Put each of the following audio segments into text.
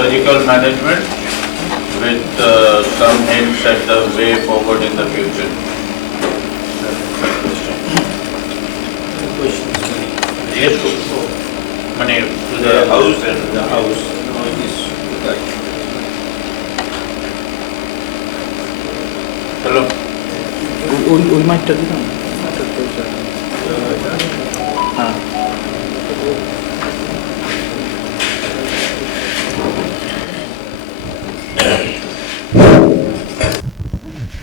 surgical management with some hints at the way forward in the future. Yes, money to the house and the house. Hello. We might tell you.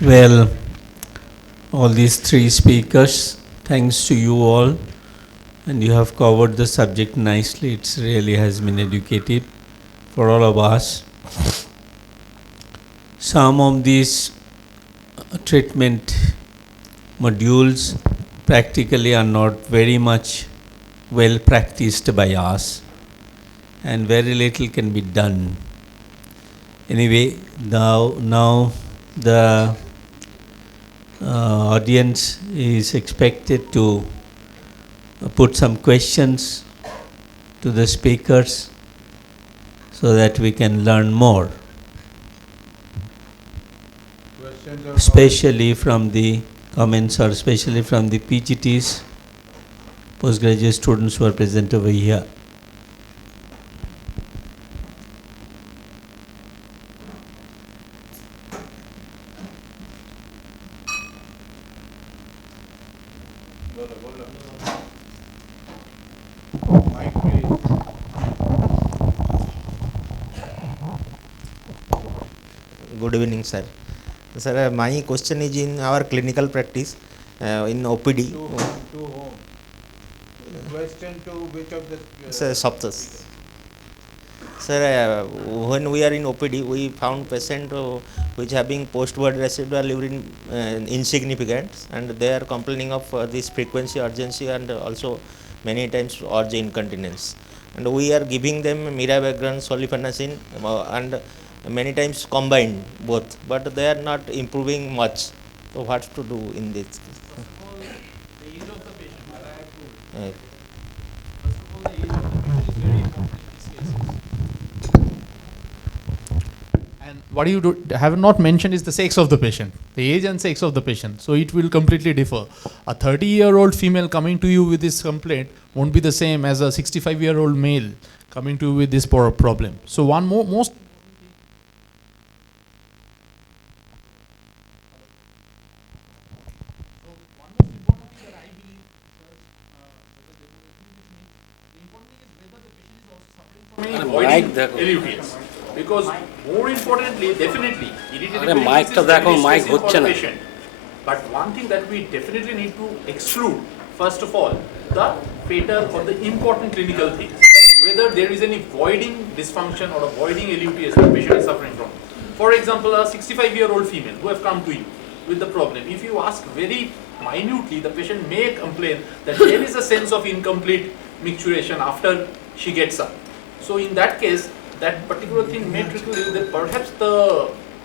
Well, all these three speakers, thanks to you all, and you have covered the subject nicely. It really has been educative for all of us. Some of these treatment modules practically are not very much well practiced by us, and very little can be done. Anyway, now the audience is expected to put some questions to the speakers so that we can learn more, especially from the comments or especially from the PGTs, postgraduate students who are present over here. Good evening, sir. Sir, my question is in our clinical practice in OPD. To whom? Question to which of the? Sir, Saptas. Sir, when we are in OPD, we found patient which having post-word residual urine insignificance, and they are complaining of this frequency, urgency, and also many times urge incontinence. And we are giving them mirabegron, sulfasalazine, and many times combined both, but they are not improving much. So what to do in this? First of all, the age of the patient, what I have told. Right. First of all, the age of the patient is very important in these cases. And what you have not mentioned is the sex of the patient, the age and sex of the patient. So it will completely differ. A 30-year-old female coming to you with this complaint won't be the same as a 65-year-old male coming to you with this problem. So one most LUTs. Because more importantly, definitely, mic to dekho, mic hocche na. patient. But one thing that we definitely need to exclude, first of all, the fatal or the important clinical things. Whether there is any voiding dysfunction or a voiding LUTs the patient is suffering from. For example, a 65-year-old female who have come to you with the problem, if you ask very minutely, the patient may complain that there is a sense of incomplete micturition after she gets up. So in that case, that particular thing may trickle you that perhaps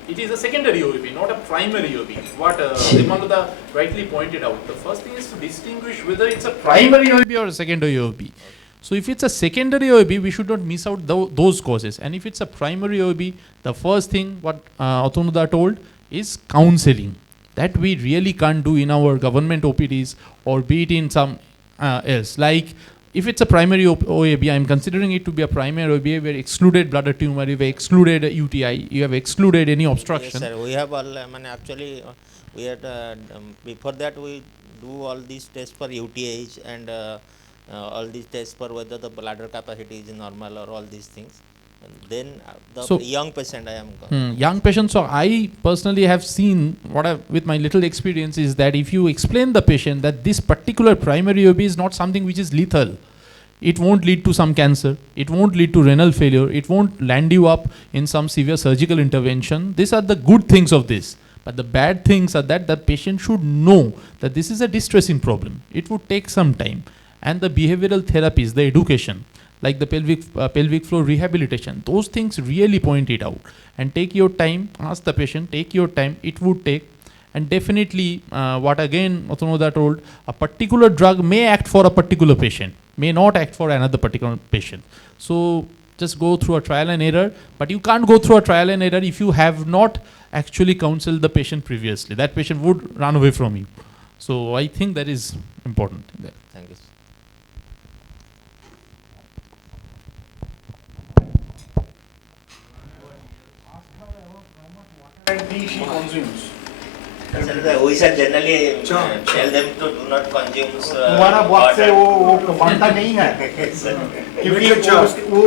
it is a secondary OAB, not a primary OAB. What Demananda rightly pointed out. The first thing is to distinguish whether it's a primary OAB or a secondary OAB. So if it's a secondary OAB, we should not miss out those causes. And if it's a primary OAB, the first thing what Atanuda told is counseling. That we really can't do in our government OPDs or be it in some else. Like if it's a primary OAB, I'm considering it to be a primary OAB, we have excluded bladder tumor, we have excluded UTI, you have excluded any obstruction. Yes, sir. We have all, actually, we had, before that we do all these tests for UTIs and all these tests for whether the bladder capacity is normal or all these things. And then the young patient I am. Young patient, so I personally have seen with my little experience is that if you explain the patient that this particular primary OB is not something which is lethal, it won't lead to some cancer, it won't lead to renal failure, it won't land you up in some severe surgical intervention. These are the good things of this. But the bad things are that the patient should know that this is a distressing problem. It would take some time. And the behavioral therapies, the education, like the pelvic floor rehabilitation, those things really point it out. And take your time, ask the patient, take your time, it would take. And definitely, what again Otonoda told, a particular drug may act for a particular patient, may not act for another particular patient. So just go through a trial and error, but you can't go through a trial and error if you have not actually counseled the patient previously. That patient would run away from you. So I think that is important there. Thank you. She consumes. We shall generally tell them to do not consume. तुम्हारा बहुत से वो बनता नहीं है क्योंकि वो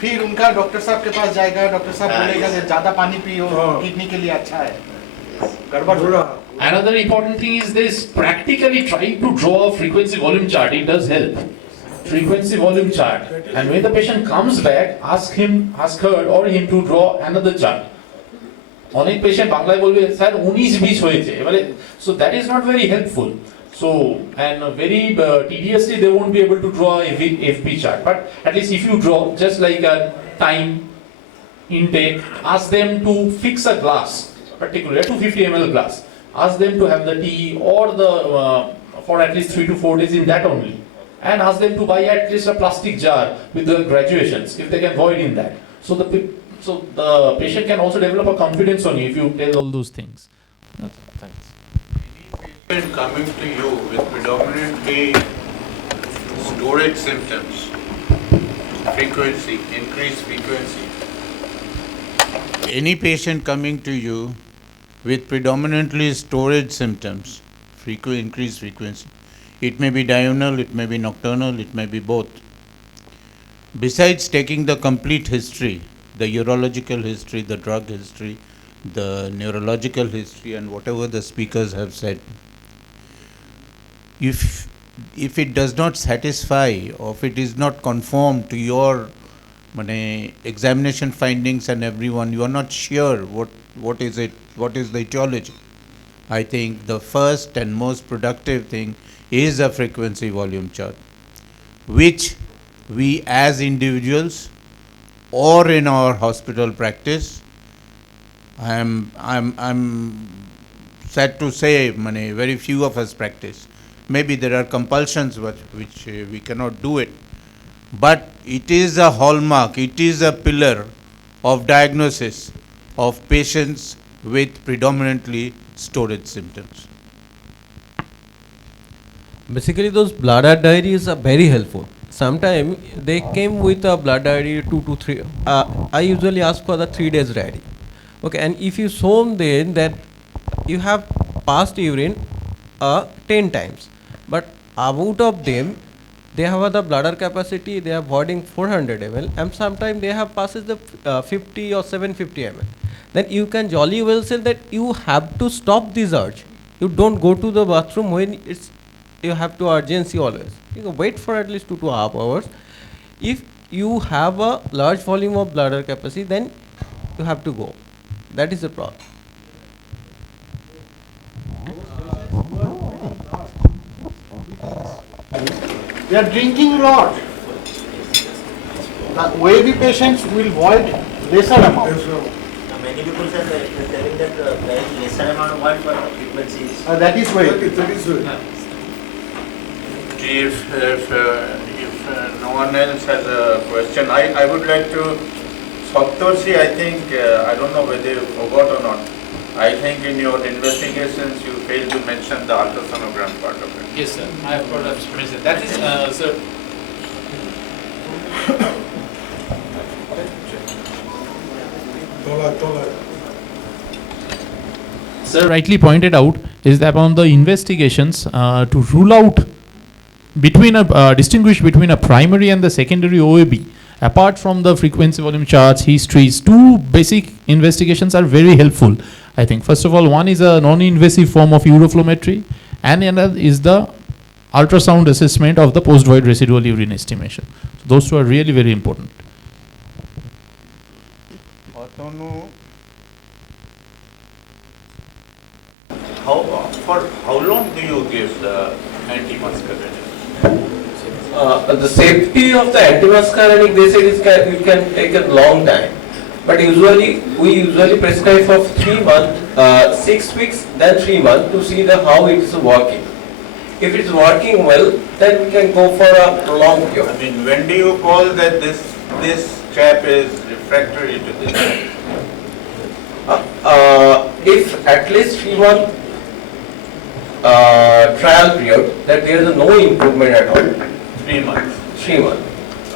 फिर उनका डॉक्टर साहब के पास जाएगा, डॉक्टर साहब बोलेगा कि ज्यादा पानी पियो, किडनी के लिए अच्छा है, गड़बड़ हो रहा है. Another important thing is this: practically trying to draw a frequency volume chart. It does help. Frequency volume chart, and when the patient comes back, ask her or him to draw another chart. অনেক patient বাংলায় বলবে sir 19-20 হয়েছে এবারে, so that is not very helpful. So and very tediously they won't be able to draw a FP chart, but at least if you draw just like a time intake, ask them to fix a glass, particularly a 250 ml glass, ask them to have the tea or the for at least 3 to 4 days in that only, and ask them to buy at least a plastic jar with the graduations if they can void in that, so the patient can also develop a confidence on you if you tell all those things. Thanks. Patient coming to you with predominantly storage symptoms, increased frequency. Any patient coming to you with predominantly storage symptoms, increased frequency, it may be diurnal, it may be nocturnal, it may be both. Besides taking the complete history, the urological history, the drug history, the neurological history, and whatever the speakers have said, if it does not satisfy or if it is not conform to your examination findings and everyone, you are not sure what is it, what is the etiology, I think the first and most productive thing is a frequency volume chart, which we as individuals or in our hospital practice, I'm sad to say, very few of us practice. Maybe there are compulsions which we cannot do it, but it is a hallmark, it is a pillar of diagnosis of patients with predominantly storage symptoms. Basically, those bladder diaries are very helpful. Sometimes they came with a blood diary 2 to 3. I usually ask for the 3 days diary. Okay, and if you show them that you have passed urine 10 times, but out of them they have the bladder capacity, they are voiding 400 ml, and sometimes they have passes the 50 or 750 ml. Then you can jolly well say that you have to stop this urge. You don't go to the bathroom when you have to urgency always. You can wait for at least 2.5 hours. If you have a large volume of bladder capacity, then you have to go. That is the problem. They are drinking a lot. The OAB patients will void lesser amount. Many people are telling that there is lesser amount of void, but the frequency is. That is why. If no one else has a question, I would like to, Saptarshi, I think, I don't know whether you forgot or not, I think in your investigations you failed to mention the ultrasonogram part of it. Yes, sir. I have got mentioned. That is, sir. Sir rightly pointed out is that on the investigations to rule out distinguish between a primary and the secondary OAB, apart from the frequency volume charts, histories, two basic investigations are very helpful. I think first of all, one is a non-invasive form of uroflowmetry, and another is the ultrasound assessment of the post-void residual urine estimation. So those two are really very important. For how long do you give the anti-muscarinic? The safety of the antimuscarinic, they said it can take a long time. But we usually prescribe for 3 months, 6 weeks, then 3 months to see how it is working. If it is working well, then we can go for a prolonged cure. I mean, when do you call that this chap is refractory to this? If at least 3 month trial period that there is no improvement at all, 3 months. 3 months.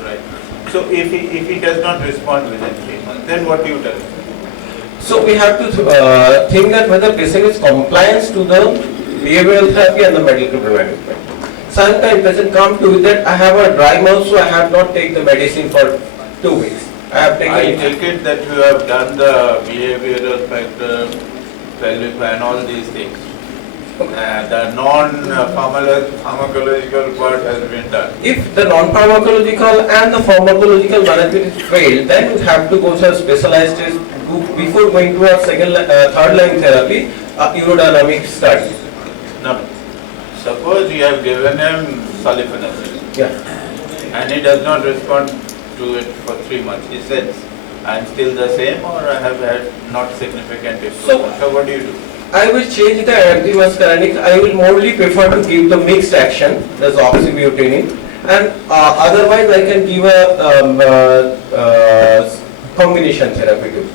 Right. So if he does not respond within 3 months, then what do you tell him? So we have to think that whether patient is compliant to the behavioral therapy and the medical management. Sometimes patient come to that I have a dry mouth, so I have not taken the medicine for 2 weeks. I have taken. I take it that you have done the behavioral factor, and all these things. The non-pharmacological part has been done. If the non-pharmacological and the pharmacological management is failed, then you have to go to a specialized test before going to a third line therapy, urodynamic study. No. Suppose you have given him sulfonylurea, Yeah. and he does not respond to it for 3 months. He says, I am still the same, or I have had not significant improvement. So what do you do? I will change the antimuscarinic. I will morely prefer to give the mixed action, that's oxybutynine, and otherwise I can give a combination therapy too.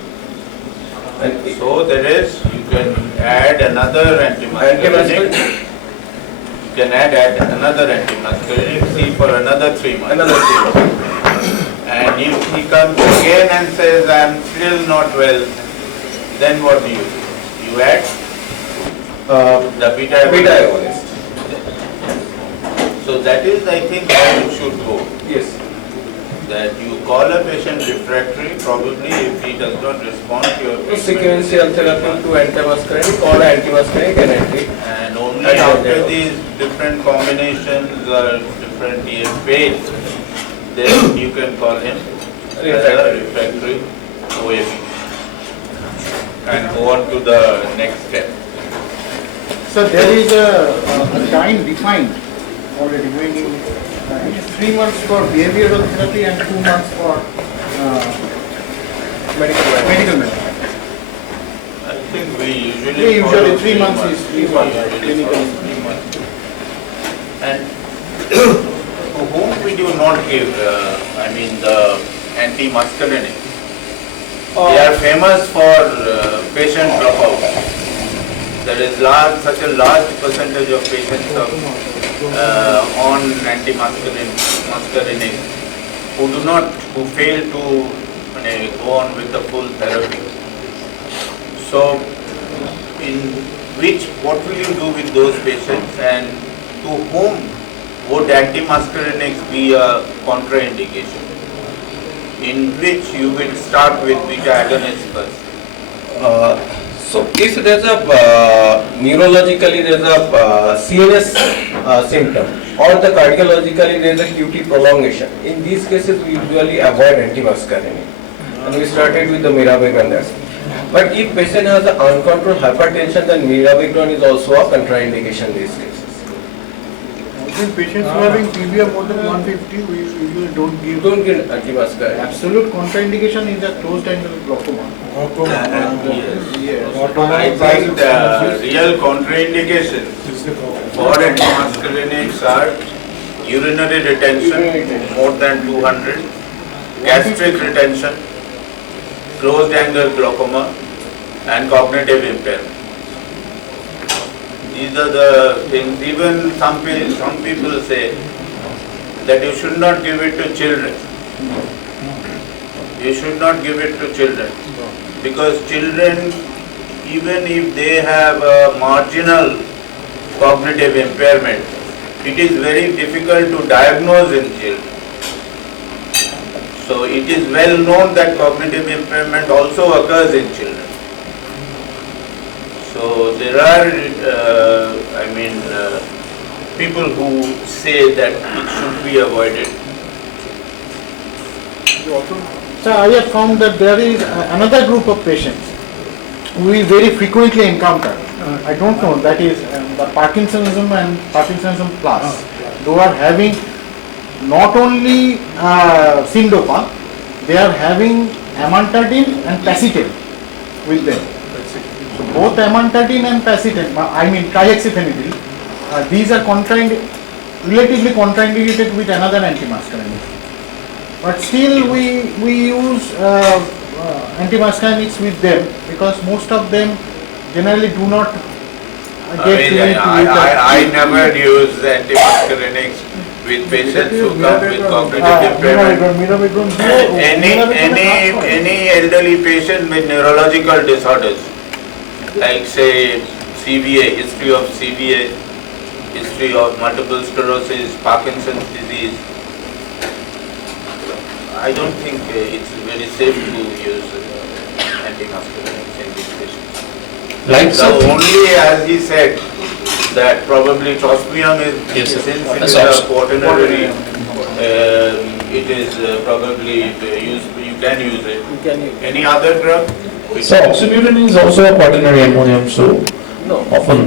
And So there is, you can add another antimuscarinic. You can add another antimuscarinic, see for another 3 months. another thing. And if he comes again and says, I am still not well, then what do? You add the beta Agonist. So that is, I think, how it should go. Yes. That you call a patient refractory, probably if he does not respond to your treatment, Sequential therapy to antimuscarinic or antimuscarinic and anti. and only And after anti- these different combinations or different fails, then you can call him as a refractory OAB and go on to the next step. So there is a time defined already when you, it is 3 months for behavioral therapy and 2 months for medical management. I think we usually We usually follow 3 months is We usual, usually clinical. follow 3 months. And to whom we do not give, the anti-muscarinic. They are famous for patient dropout. There is such a large percentage of patients on anti-muscarinic who fail to go on with the full therapy. So, what will you do with those patients, and to whom would antimuscarinics be a contraindication? In which you will start with beta agonists first. So if there's a neurologically there's a CNS symptom or the cardiologically there's a QT prolongation, in these cases we usually avoid antimuscarinic and we started with the mirabegron. But if patient has an uncontrolled hypertension, then mirabegron is also a contraindication in these cases. In patients who are having PVR more than 150, we usually don't give. You don't get antimuscarinic. Absolute contraindication is a closed angle glaucoma. Yes. I think the real contraindications for antimuscarinics are urinary retention more than 200, gastric retention, closed angle glaucoma, and cognitive impairment. These are the things. Even some people say that you should not give it to children. You should not give it to children, because children, even if they have a marginal cognitive impairment, it is very difficult to diagnose in children. So it is well known that cognitive impairment also occurs in children. So there are, people who say that it should be avoided. So I have found that there is another group of patients we very frequently encounter. I don't know, that is the Parkinsonism and Parkinsonism plus. They are having not only syndopa, they are having amantadine and pacitine with them. So both amantadine and pacitine, trihexyphenidyl, these are relatively contraindicated with another antimuscarinic. But still we use antimuscarinics with them because most of them generally do not get fluid I never use antimuscarinics with patients who come with cognitive impairment. Any elderly patient with neurological disorders, like say CVA, history of CVA, history of multiple sclerosis, Parkinson's disease, I don't think it's very safe to use antimuscarinics in these patients. Like So only, as he said, that probably trospium is, Yes, sir. since it That's is a awesome. quaternary, it is probably you can use it. Any other drug? So oxybutynin is also a quaternary ammonium, so often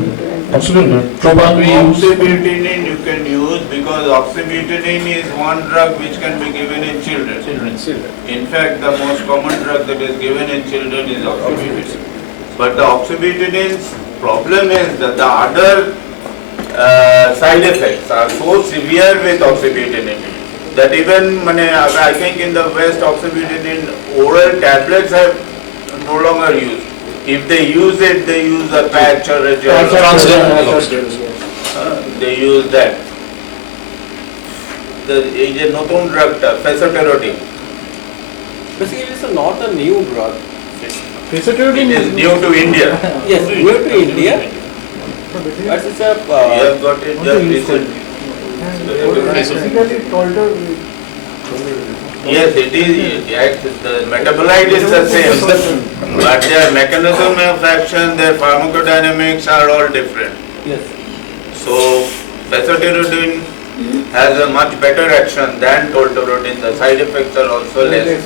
oxybutynin, Troban we use. Oxybutynin you can use because oxybutynin is one drug which can be given in children. In fact, the most common drug that is given in children is oxybutynin. But the oxybutynin's problem is that the other side effects are so severe with oxybutynin that even I think in the West oxybutynin oral tablets are no longer used. If they use it, they use a patch or a gel. They use that. এই যে নতুন ড্রাগটা ফেসোটেরোডিন, Basically, it's not a new drug. Fesoterodine it is new to India. Yes, new to India. But it's a We have got it just recently. basically Yes, it is. The metabolite is the same, but their mechanism of action, their pharmacodynamics are all different. yes. So, fesoterodine has a much better action than tolterodine. The side effects are also less.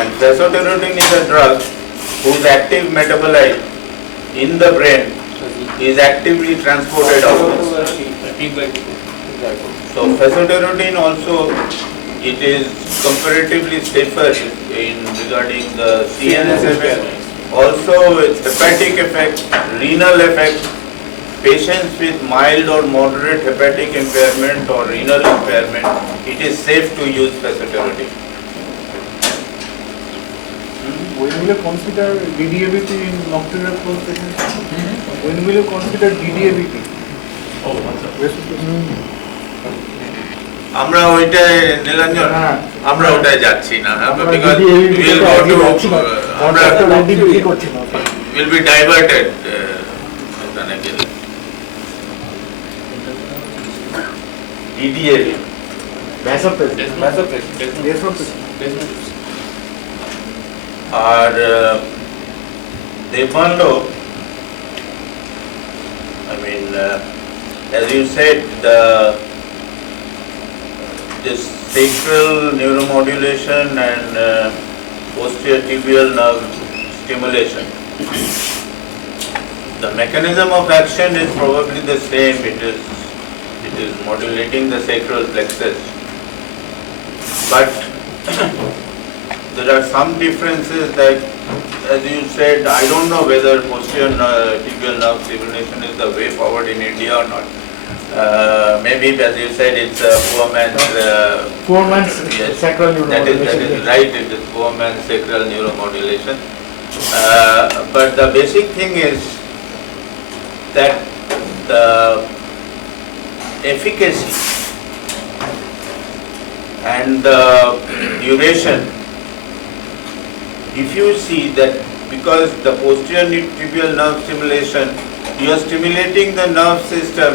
And fesoterodine is a drug whose active metabolite in the brain is actively transported outwards. So fesoterodine also, it is comparatively safer in regarding the CNS effect. Also its hepatic effect, renal effect. Patients with mild or moderate hepatic impairment or renal impairment, it is safe to use fesoterodine. when will you consider DDABT in nocturnal close patients? When will you consider DDABT? আমরা ওইটাই নীলাঞ্জন, হ্যাঁ। আমরা ওটাই যাচ্ছি না, আমরা because DDABT we'll টা go আগে to, যাচ্ছি না। আমরা DDABT করছি না। will be diverted ওখানে গেলে। DDAB, R Debmalya, I mean, as you said, this sacral neuromodulation and posterior tibial nerve stimulation. The mechanism of action is probably the same. It is modulating the sacral plexus. But there are some differences that, as you said, I don't know whether posterior tibial nerve stimulation is the way forward in India or not. Maybe, as you said, it's poor man's yes, sacral that neuromodulation. is right, it is poor man's sacral neuromodulation. But the basic thing is that the efficacy and the duration, if you see that, because the posterior tibial nerve stimulation, you are stimulating the nerve system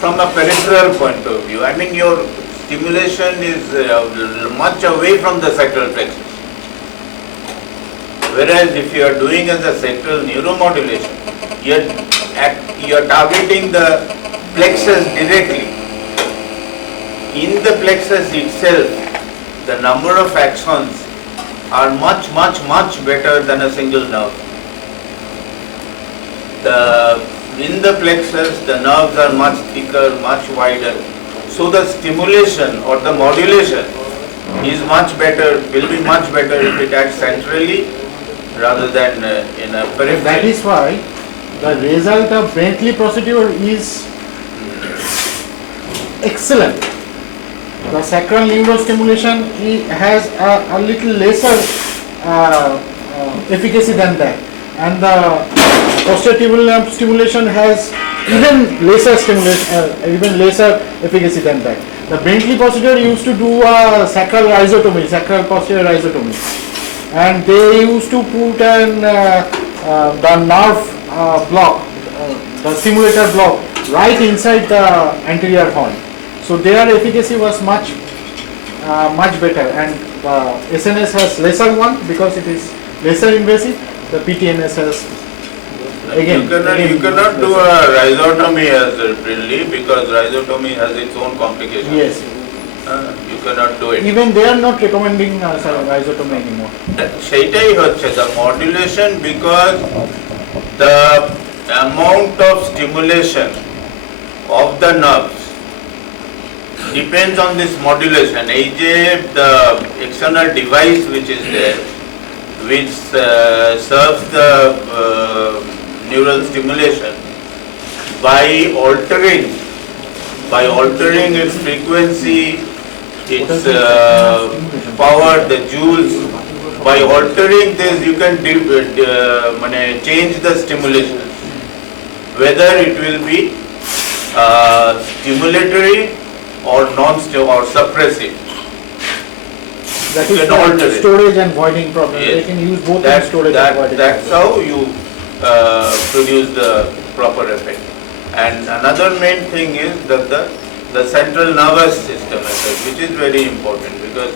from a peripheral point of view. I mean, your stimulation is much away from the sacral plexus. Whereas if you are doing as a sacral neuromodulation, you are targeting the plexus directly. In the plexus itself, the number of axons are much better than a single nerve. In the plexus, the nerves are much thicker, much wider. So the stimulation or the modulation is much better, will be much better if it acts centrally rather than in a periphery. That is why the result of Bentley procedure is excellent. The sacral neurostimulation has a little lesser efficacy than that, and the posterior stimulation has even lesser efficacy than that. The Bentley procedure used to do a sacral rhizotomy, sacral posterior rhizotomy, and they used to put the nerve block, the stimulator block, right inside the anterior horn. So their efficacy was much better, and the SNS has lesser one because it is lesser invasive. The PTNS has again. You cannot do a rhizotomy as really, because rhizotomy has its own complications. Yes. You cannot do it. Even they are not recommending rhizotomy anymore. সেইটাই হচ্ছে the modulation, because the amount of stimulation of the nerves depends on this modulation. এই যে the external device which is there, which serves the neural stimulation, by altering its frequency, its power, the joules, by altering this you can change the stimulation, whether it will be stimulatory or or suppressive. That You is can for alter it. storage and voiding problem. Yes. They can use both in storage and voiding. That's how you produce the proper effect. And another main thing is that the central nervous system effect, which is very important, because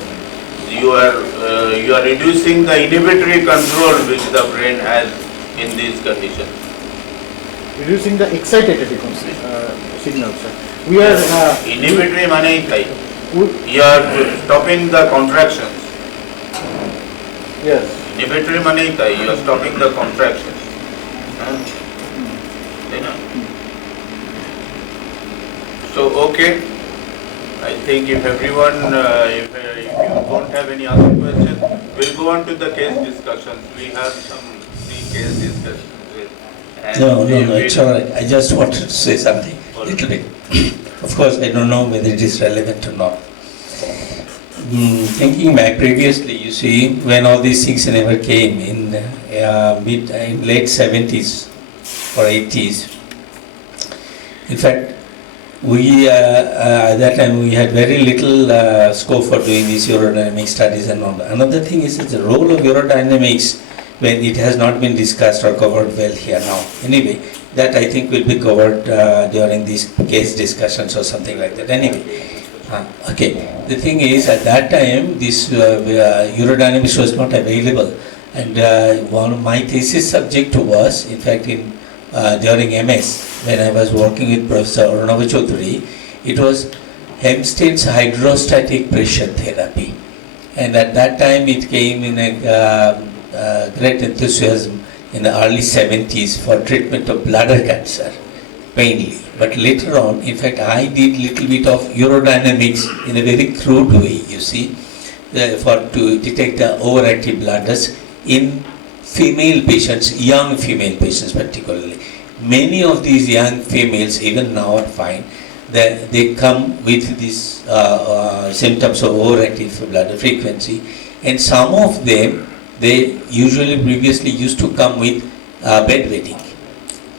you are reducing the inhibitory control which the brain has in these conditions. Reducing the excitatory signals. We are Inhibitory माने ही ताई. we- You are stopping the contractions. yes. Inhibitory माने ही ताई. You are stopping the contractions. You know? So okay, I think if everyone, if you don't have any other questions, we'll go on to the case discussions. We have some 3 case discussions. And No, we it's will- all right. I just wanted to say something, little bit. Of course, I don't know whether it is relevant or not. Thinking back previously, you see, when all these things never came in late 70s or 80s. In fact, we at that time we had very little scope for doing these urodynamic studies and all. Another thing is that the role of urodynamics, when it has not been discussed or covered well here now. Anyway, that I think will be covered during these case discussions or something like that. Anyway, okay. The thing is, at that time, this urodynamics was not available, and one of my thesis subject was, in fact, during MS, when I was working with Professor Arnav Chaudhary, it was Hempstead's hydrostatic pressure therapy, and at that time it came in a great enthusiasm in the early 70s for treatment of bladder cancer, mainly. But later on, in fact, I did little bit of urodynamics in a very crude way, you see, to detect the overactive bladders in female patients, young female patients particularly. Many of these young females, even now, I find that they come with these symptoms of overactive bladder frequency, and some of them, they usually previously used to come with bedwetting,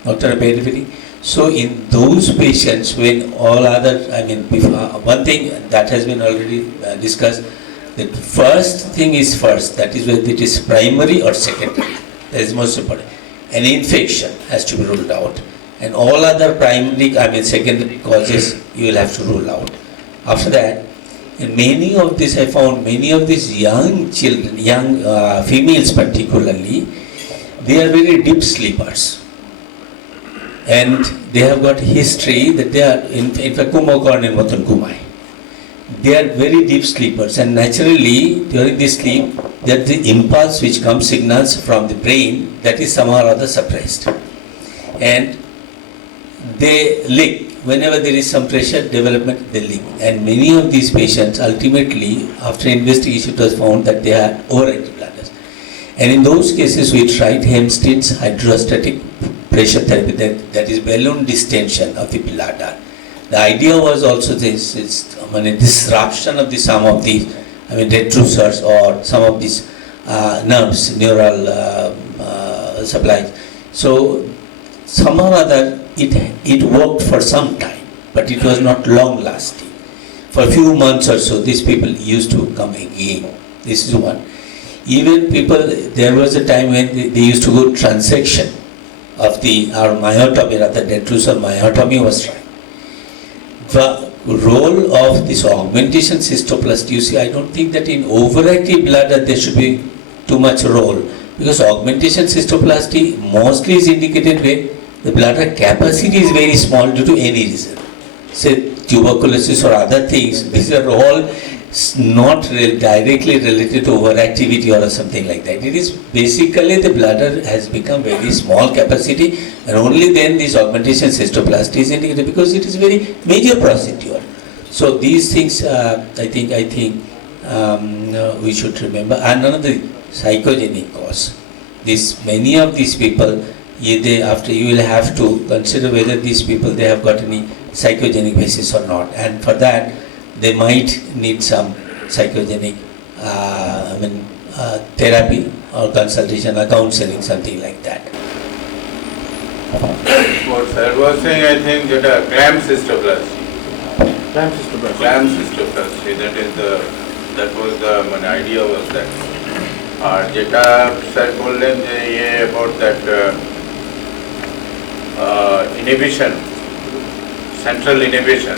nocturnal bedwetting. So in those patients, when all other, one thing that has been already discussed, the first thing is first, that is whether it is primary or secondary. That is most important. An infection has to be ruled out, and all other primary, secondary causes you will have to rule out. After that, in many of these, I found many of these young children, young females particularly, they are very deep sleepers, and they have got history that they are in fact kumbhakarnan moton ঘুমায়. They are very deep sleepers, and naturally during this sleep, that the impulse which comes signals from the brain, that is somehow or other suppressed, and they leak. Whenever there is some pressure development, they leak. And many of these patients, ultimately, after investigation, it was found that they had overactive bladders. And in those cases, we tried Hempstead's hydrostatic pressure therapy, that is balloon distension of the bladder. The idea was also this, it's disruption of some of the detrusors or some of these nerves, neural supplies. So somehow or other it worked for some time, but it was not long lasting. For a few months or so, these people used to come again. This is one. Even people, there was a time when they used to go transection of our myotomy, rather detrusor myotomy was tried. The role of this augmentation cystoplasty, you see, I don't think that in overactive bladder there should be too much role, because augmentation cystoplasty mostly is indicated when the bladder capacity is very small due to any reason. Say tuberculosis or other things, these are all not directly related to overactivity or something like that. It is basically the bladder has become very small capacity, and only then this augmentation cystoplasty is indicated, because it is very major procedure. So these things I think we should remember. And another psychogenic cause. Many of these people, after you will have to consider whether these people they have got any psychogenic basis or not, and for that they might need some psychogenic therapy or consultation or counseling, something like that. What sir was saying, I think that a clamp cystoplasty. Clamp cystoplasty, that was the idea was that. और जेटा sir बोल रहे हैं ये about that inhibition, central inhibition.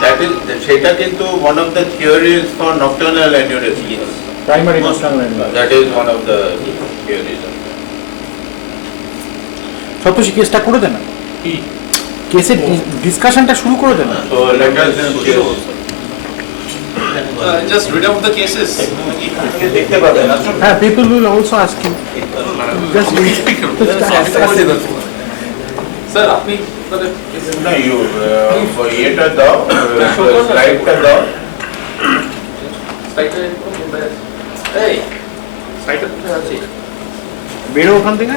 That is theta kintu one of the theories for nocturnal aneurysm. Primary nocturnal aneurysm. That is one of the theories. Santoshi কেসটা করে দেন, কেসের ডিসকাশনটা শুরু করে দেন। So let us just read out the cases. দেখতে পাবেন না হ্যাঁ, people will also ask you. Just Sir, আপনি না you এটা দাও, স্লাইডটা দাও। এই স্লাইডটা কোথায় আছে? বেরো ওখান থেকে।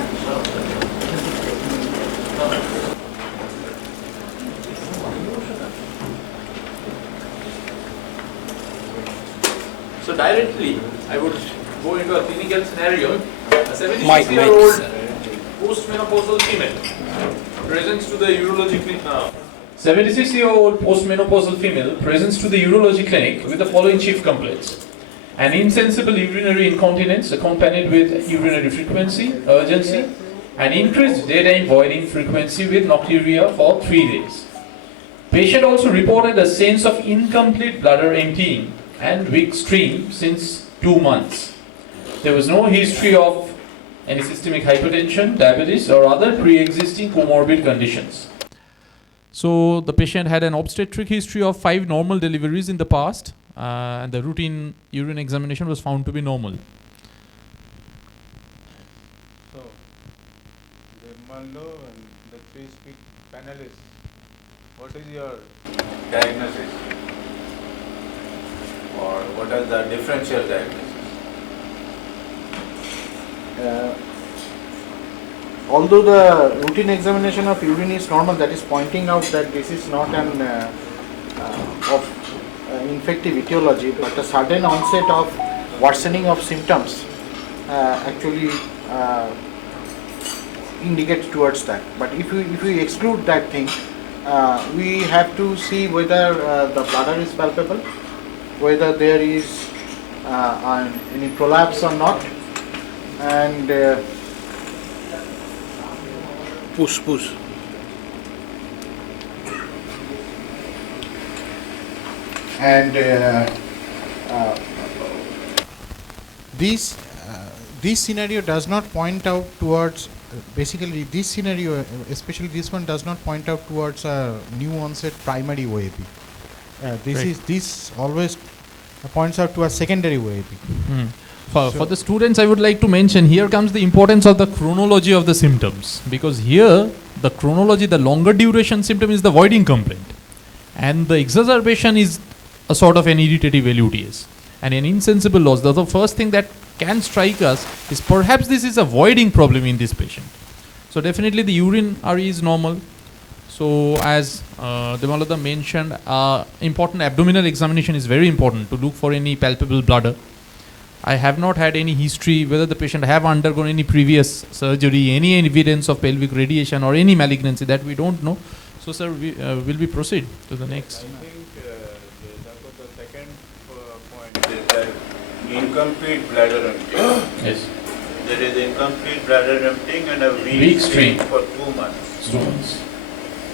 So directly, I would go into a clinical scenario. A 76-year-old postmenopausal female presents to the urology clinic. 76-year-old postmenopausal female presents to the urology clinic with the following chief complaints: an insensible urinary incontinence accompanied with urinary frequency, urgency, and increased daytime voiding frequency with nocturia for 3 days. Patient also reported a sense of incomplete bladder emptying and weak stream since 2 months. There was no history of any systemic hypertension, diabetes, or other pre-existing comorbid conditions. So the patient had an obstetric history of 5 normal deliveries in the past, and the routine urine examination was found to be normal. So, Mando and the 3 panelists, what is your diagnosis? Or what is the differential diagnosis? Although the routine examination of urine is normal, that is pointing out that this is not an infective etiology, but a sudden onset of worsening of symptoms actually indicates towards that. But if we exclude that thing, we have to see whether the bladder is palpable, whether there is any prolapse or not, and push. And this scenario does not point out towards basically this scenario, especially this one, does not point out towards a new onset primary OAP. This always points out to a secondary OAP. For the students, I would like to mention, here comes the importance of the chronology of the symptoms, because here the chronology, the longer duration symptom is the voiding complaint, and the exacerbation is a sort of an irritative LUTS and an insensible loss. The first thing that can strike us is perhaps this is a voiding problem in this patient. So definitely the urine RE is normal. So as Demalada mentioned, important abdominal examination is very important to look for any palpable bladder. I have not had any history whether the patient have undergone any previous surgery, any evidence of pelvic radiation or any malignancy, that we don't know. So sir, will we proceed to the next? I think the second point is that incomplete bladder emptying. Yes. There is incomplete bladder emptying and a Weak stream. for 2 months. 2 months.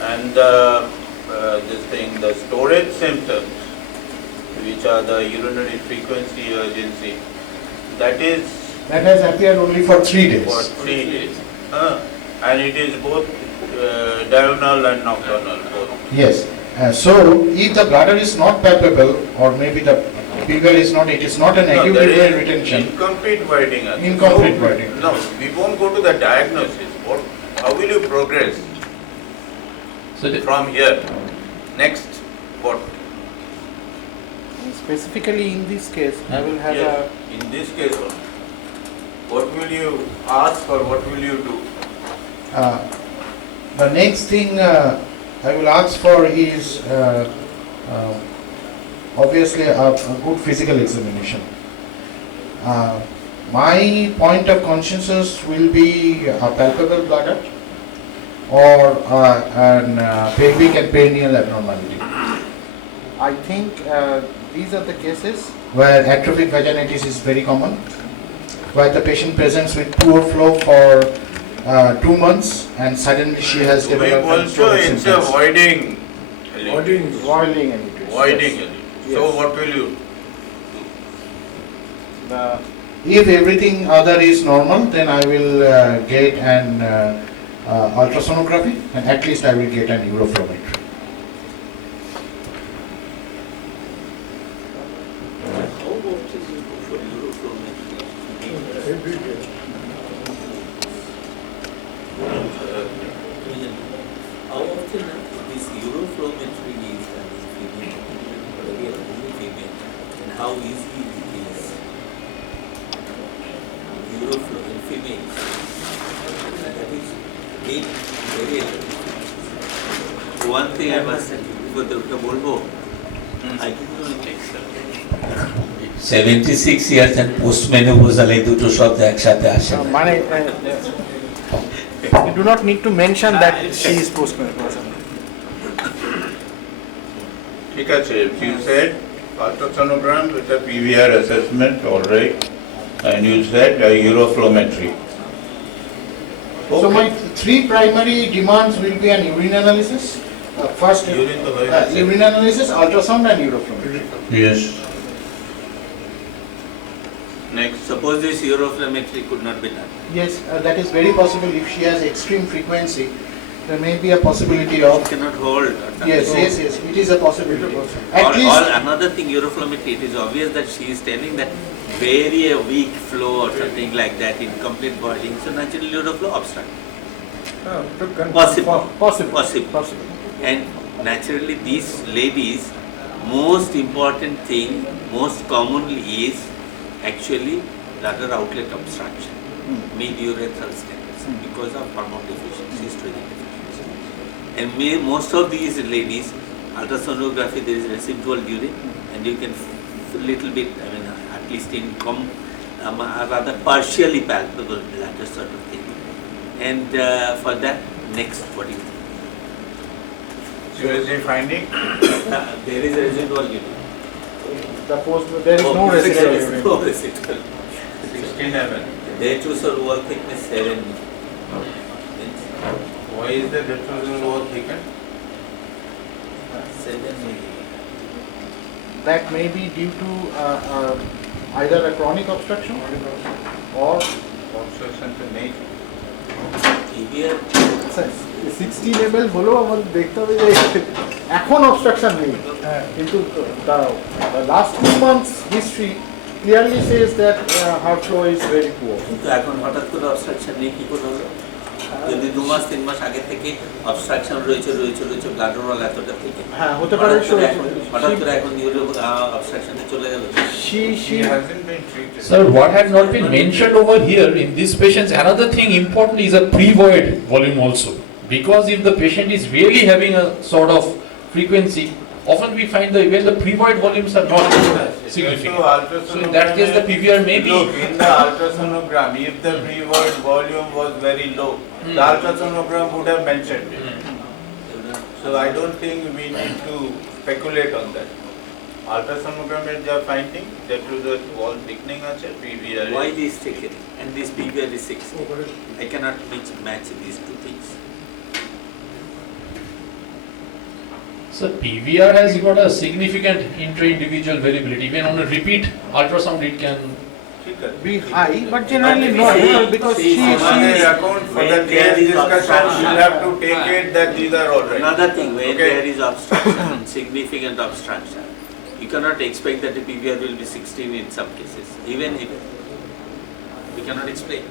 And the storage symptoms, which are the urinary frequency, urgency, that has appeared only for 3 days. for 3 days. And it is both diurnal and nocturnal. Both. Yes. So if the bladder is not palpable, or maybe the figure is not, it is not an acute there urinary is retention. incomplete voiding. Incomplete voiding. No, we won't go to the diagnosis. How will you progress So from here? Next, what? Specifically in this case, I will have Yes, in this case, what will you ask or what will you do? the next thing I will ask for is obviously a good physical examination. My point of conscience will be a palpable bladder or an pelvic and perineal abnormality. I think these are the cases where atrophic vaginitis is very common, where the patient presents with poor flow for 2 months and suddenly she has developed Also, it's a voiding. voiding Voiding. So what will you do? If everything other is normal, then I will get an ultrasonography and at least I will get an uroflowmetry. How often this uroflowmetry is done in female, only female, and how easy it is? Uroflow in female, that is very one thing I must say, before the Volvo, I didn't know it takes 76 years and postmenopausal এই দুটো শব্দ একসাথে আসে না। মানে you do not need to mention that she is postmenopausal. ঠিক আছে, you said ultrasonogram with a PVR assessment, all right, and you said uroflowmetry. So my 3 primary demands will be an urine analysis, first urine analysis, ultrasound and uroflowmetry. Yes. Next. Suppose this uroflowmetry could not be done. Yes, that is very possible. If she has extreme frequency, there may be a possibility of. Cannot hold. Yes, it is a possibility. At Or least another thing, uroflowmetry, it is obvious that she is telling that very weak flow or something like that, incomplete voiding, so naturally uroflow obstruct. Possible. And naturally these ladies, most important thing, most commonly is actually bladder outlet obstruction, mid-urethral stents, because of hormone deficiency, estrogen deficiency. And most of these ladies, ultrasonography, there is residual urine, and you can little bit, at least rather partially palpable bladder sort of thing. And for that, next, what do you think? So is the finding? There is residual urine. there is no residual urine. No residual. 16 mm. Detrusor wall thickness 7 inch. Why is the detrusor wall thickened? 7 mm. That may be due to either a chronic obstruction or Obstruction to nature. Here, 16 ml হলেও আমাদের দেখতে হবে যে এখন obstruction নেই, কিন্তু the last 2 months history clearly says that her flow is very poor. কিন্তু এখন হঠাৎ করে অবস্ট্রাকশন নেই, কি করে হলো? যদি 2 মাস 3 মাস আগে থেকে অবস্ট্রাকশন রয়েছে ব্লাডার ওয়াল এতটা থেকে, হ্যাঁ হতে পারে। হঠাৎ করে এখন ইউরো অবস্ট্রাকশনে চলে গেল। She hasn't been treated. Sir, what has not been mentioned over here in these patients, another thing important is a pre-void volume also. Because if the patient is really having a sort of frequency, often we find that even the pre-void volumes are not significant. So in that case, the PVR may be. Look, in the ultrasonogram, if the pre-void volume was very low, the ultrasonogram would have mentioned it. So I don't think we need to speculate on that. Ultrasonogram is the finding that to the wall thickening আছে PVR. Why this taken and this PVR is 6? I cannot match these two things. So PVR has got a significant intra-individual variability. Even on a repeat ultrasound, it can be high, but generally not, because she account for the case discussion, you have to take it that these are all right. Another thing, when there is obstruction, significant obstruction, you cannot expect that the PVR will be 16 in some cases, even if we cannot explain.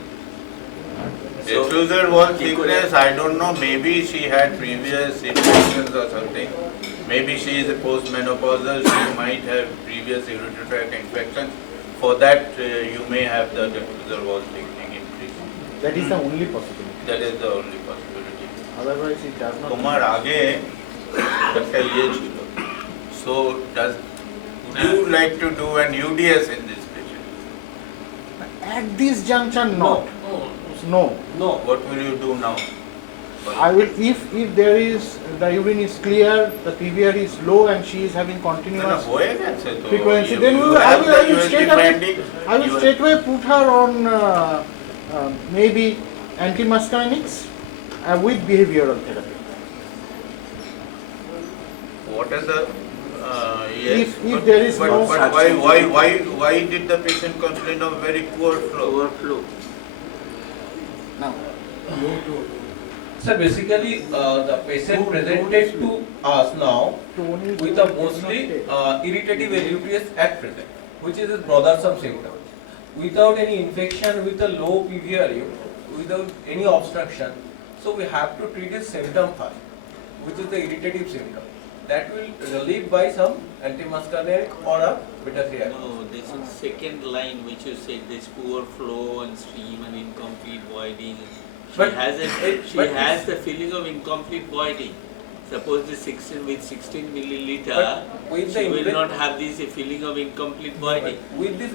So, Excluder wall thickness, I don't know, maybe she had previous infections or something. Maybe she is a postmenopausal, she might have previous urinary tract infections. For that, you may have the diffusal wall thickening increase. That is the only possibility. That is the only possibility. Otherwise, it does not. তোমার আগে একটা ইয়ে ছিল. So, would you like to do an UDS in this patient? At this juncture, not. No. What will you do now? I will, if there is, the urine is clear, the PVR is low and she is having continuous frequency, then I will straightaway put her on maybe antimuscarinics with behavioral therapy. What is the yes, if there is no, but why did the patient complain of very poor flow? Now, So basically, the patient presented to us now with a mostly irritative LUTS at present, which is his bothersome symptom. Without any infection, with a low PVRU, without any obstruction, so we have to treat his symptom first, which is the irritative symptom. That will relieve by some antimuscarinic or a beta therapy. No, this is second line which you said, this poor flow and stream and incomplete voiding. She has the feeling of incomplete voiding. Suppose the 16 milliliter, she will not have this feeling of incomplete voiding. With this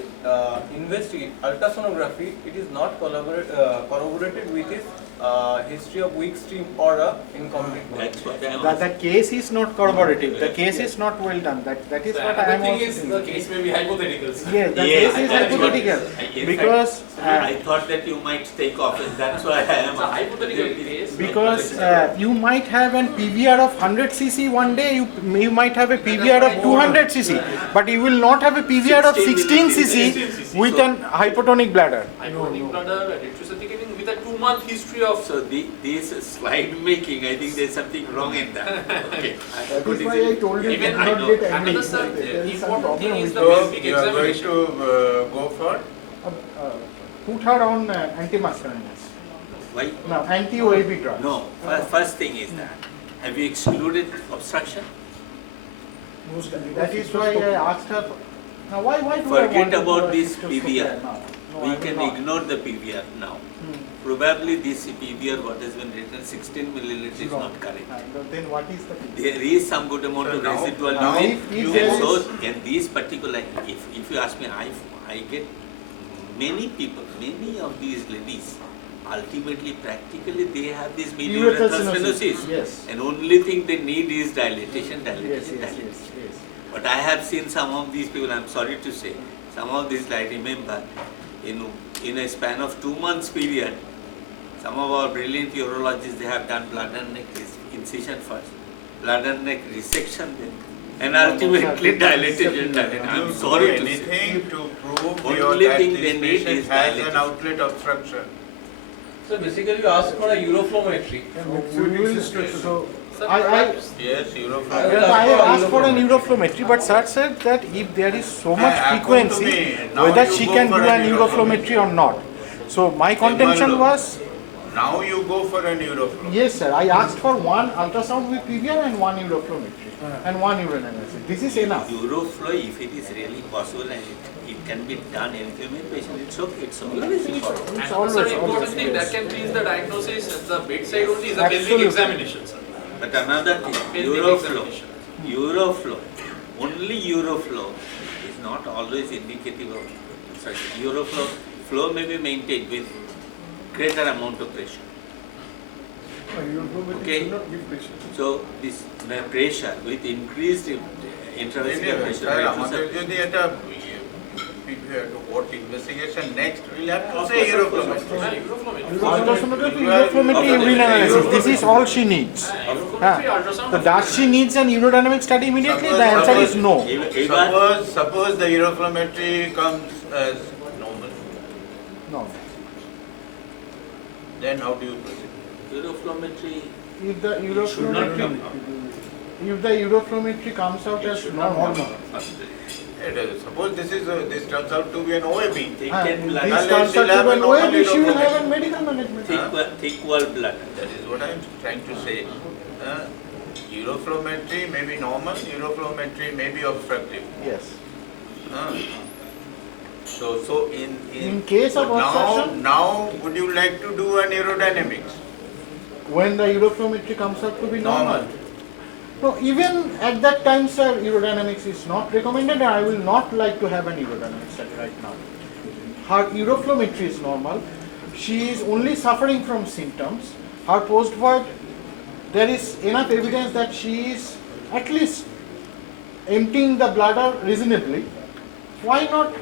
ultrasonography, it is not corroborated with his history of weak stream or incomplete voiding. That's what I am the case is not corroborative. The case is not well done. That is what I am also saying. The case may be hypothetical. Yes, the case is hypothetical. Because I thought that you might take off, and that's why I am. It's a hypothetical case. Because you might have an PVR of 100 cc one day, you might have a PVR of 200 cc, but you will not have a PVR of 16 cc with an hypotonic bladder. Hypotonic bladder, thickening with a 2-month history of. So this slide making, I think there's something wrong in that. Okay. That is why I told you Even to I not know. get angry. Another sir, important thing is the So basic you are going examination. to go for? Put her on antimuscarinics. Why? No, anti-OAB drugs. No. First thing is that, have you excluded obstruction? That is why I asked her. Now why do I Forget want to about do a this cystoscopy PVR. now? No, I We will can not. ignore the PVR now. Probably this PVR, what has been written, 16 milliliters is not correct. Then what is the PVR? There is some good amount of residual now urine. if there And so, is- in these particular, if you ask me, I get many people, many of these ladies, ultimately, practically, they have this medial Urethral stenosis. Yes. And only thing they need is dilatation. Yes. But I have seen some of these people, I'm sorry to say, some of these, I remember, in a span of 2 months period, some of our brilliant urologists, they have done bladder neck incision first, bladder neck resection then, and ultimately dilatation. I'm sorry to say. Anything to prove Only that thing this they need patient is has an dilatation. outlet obstruction. So basically, you ask for a uroflowmetry. We will so Sir, I Yes, I asked for an uroflowmetry, but sir said that if there is so much frequency, Now whether you she go can for do an an uroflowmetry or not. So my contention was Now you go for a neuroflow. Yes, sir. I asked for one ultrasound with PVR and one uroflowmetry and one urine analysis. This is enough. Euroflow, if it is really possible and it can be done in female patient, it's okay. It's all right. It's So always, the important always, thing that yes. can change the diagnosis at the bedside only is a pelvic Absolutely. examination, sir. But another thing, Euroflow, only Euroflow is not always indicative of such. Flow may be maintained with greater amount of pressure. Okay, so this pressure with increased intravascular pressure. Sir, আমাদের যদি এটা what investigation next, we'll have to say uroflowmetry. Ultrasonography, uroflowmetry, urine analysis. This is all she needs. So does she needs an urodynamic study immediately? The answer is no. Suppose the uroflowmetry comes as normal. No. Then how do you proceed? Euroflowmetry If the should not uroflowmetry, come. if the uroflowmetry comes out as normal, Suppose this turns out to be an OAB. this turns out to be an OAB, she will have a medical management. Thick wall blood. That is what I am trying to say. Uroflowmetry may be normal, uroflowmetry may be obstructive. Yes. So In case of obstruction, now would you like to do an aerodynamics? when the uroflowmetry comes out to be normal. No, even at that time, sir, urodynamics is not recommended, and I will not like to have an urodynamic study right now. Her uroflowmetry is normal. She is only suffering from symptoms. Her post-void, there is enough evidence that she is at least emptying the bladder reasonably. Why not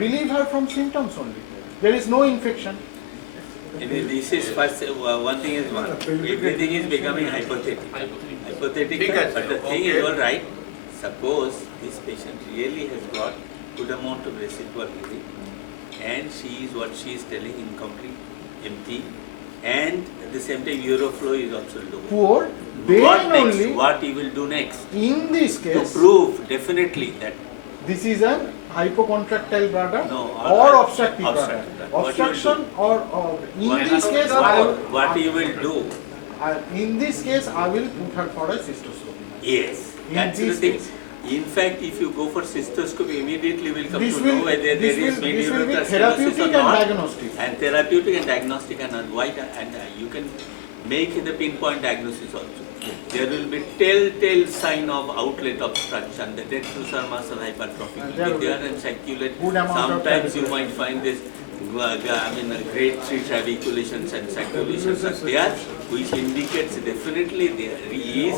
relieve her from symptoms only? There is no infection. This is first, one thing is one. Everything is becoming hypothetical. But the thing is all right. Suppose this patient really has got good amount of residual bleeding, and she is what she is telling incomplete, empty, and at the same time uroflow is also low. Poor. Then What next? only, What he will do next? in this To case, prove definitely that this is a hypocontractile bladder No, or obstructive bladder. obstructive bladder. What you will Obstruction or in this case, I will, what he will do? in this case, I will put her for a cystoscopy. Yes, In that's the this thing. case. In fact, if you go for cystoscopy, immediately will come This to will- know whether this there is will- this will be medial therapeutic or and not. diagnostic. And therapeutic and diagnostic and you can make the pinpoint diagnosis also. There will be telltale sign of outlet obstruction, the detrusor muscle hypertrophy And will there be will there be and circulate. good amount of Sometimes you trabeculation. might find this grade 3 trabeculations and circulations are there, which indicates definitely there is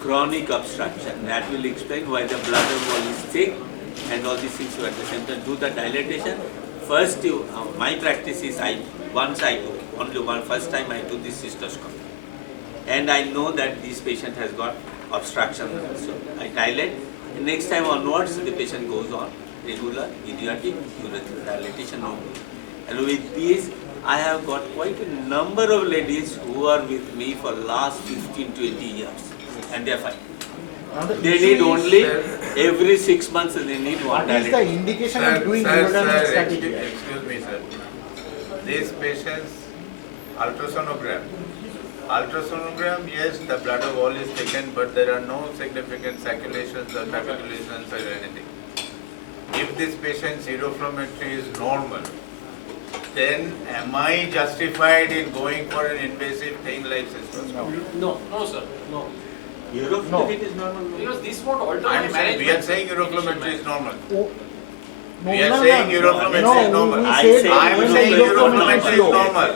chronic obstruction. That will explain why the bladder wall is thick and all these things. At the same time, do the dilatation. First, my practice is first time I do this cystoscopy, and I know that this patient has got obstruction. So I dilate. And next time onwards, the patient goes on regular idiotic urethral dilatation only. And with these, I have got quite a number of ladies who are with me for last 15-20 years, and they are fine. Now the They issue need is- only every 6 months they need one What is the dilatation. indication of doing urodynamic study here? Excuse me, sir. These patients, ultrasonogram, yes, the bladder wall is thickened, but there are no significant circulations or trabeculations or anything. If this patient's uroflowmetry is normal, then am I justified in going for an invasive thing like cystoscopy? No, sir, no. Uroflowmetry is normal. Because this won't alter my We are management. saying uroflowmetry is normal. Oh, no, We are no, saying no. uroflowmetry is normal. we I said say I am when the saying uroflowmetry is low. normal.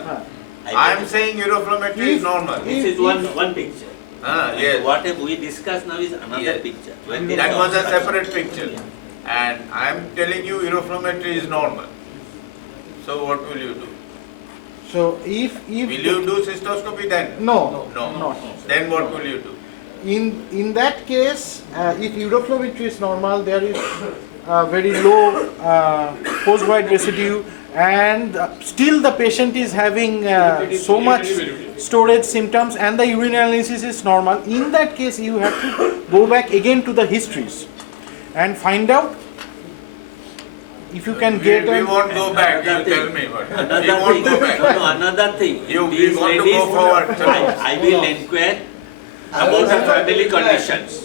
I am saying uroflowmetry is If- normal. This is one picture. Yes. What we discuss now is another Yes. picture. When there That is was a obstruction. separate picture. And I am telling you uroflowmetry is normal. So what will you do? So if Will you do cystoscopy then? no, No. no. Then what will you do? In that case, if uroflowmetry is normal, there is very low post-void residue, and still the patient is having so much storage symptoms, and the urine analysis is normal. In that case, you have to go back again to the histories and find out if you can get we an, won't go back, you Another tell thing. me what. We Another won't thing, go back. no, another thing. You, we These want to ladies, go forward. I will inquire about her family conditions.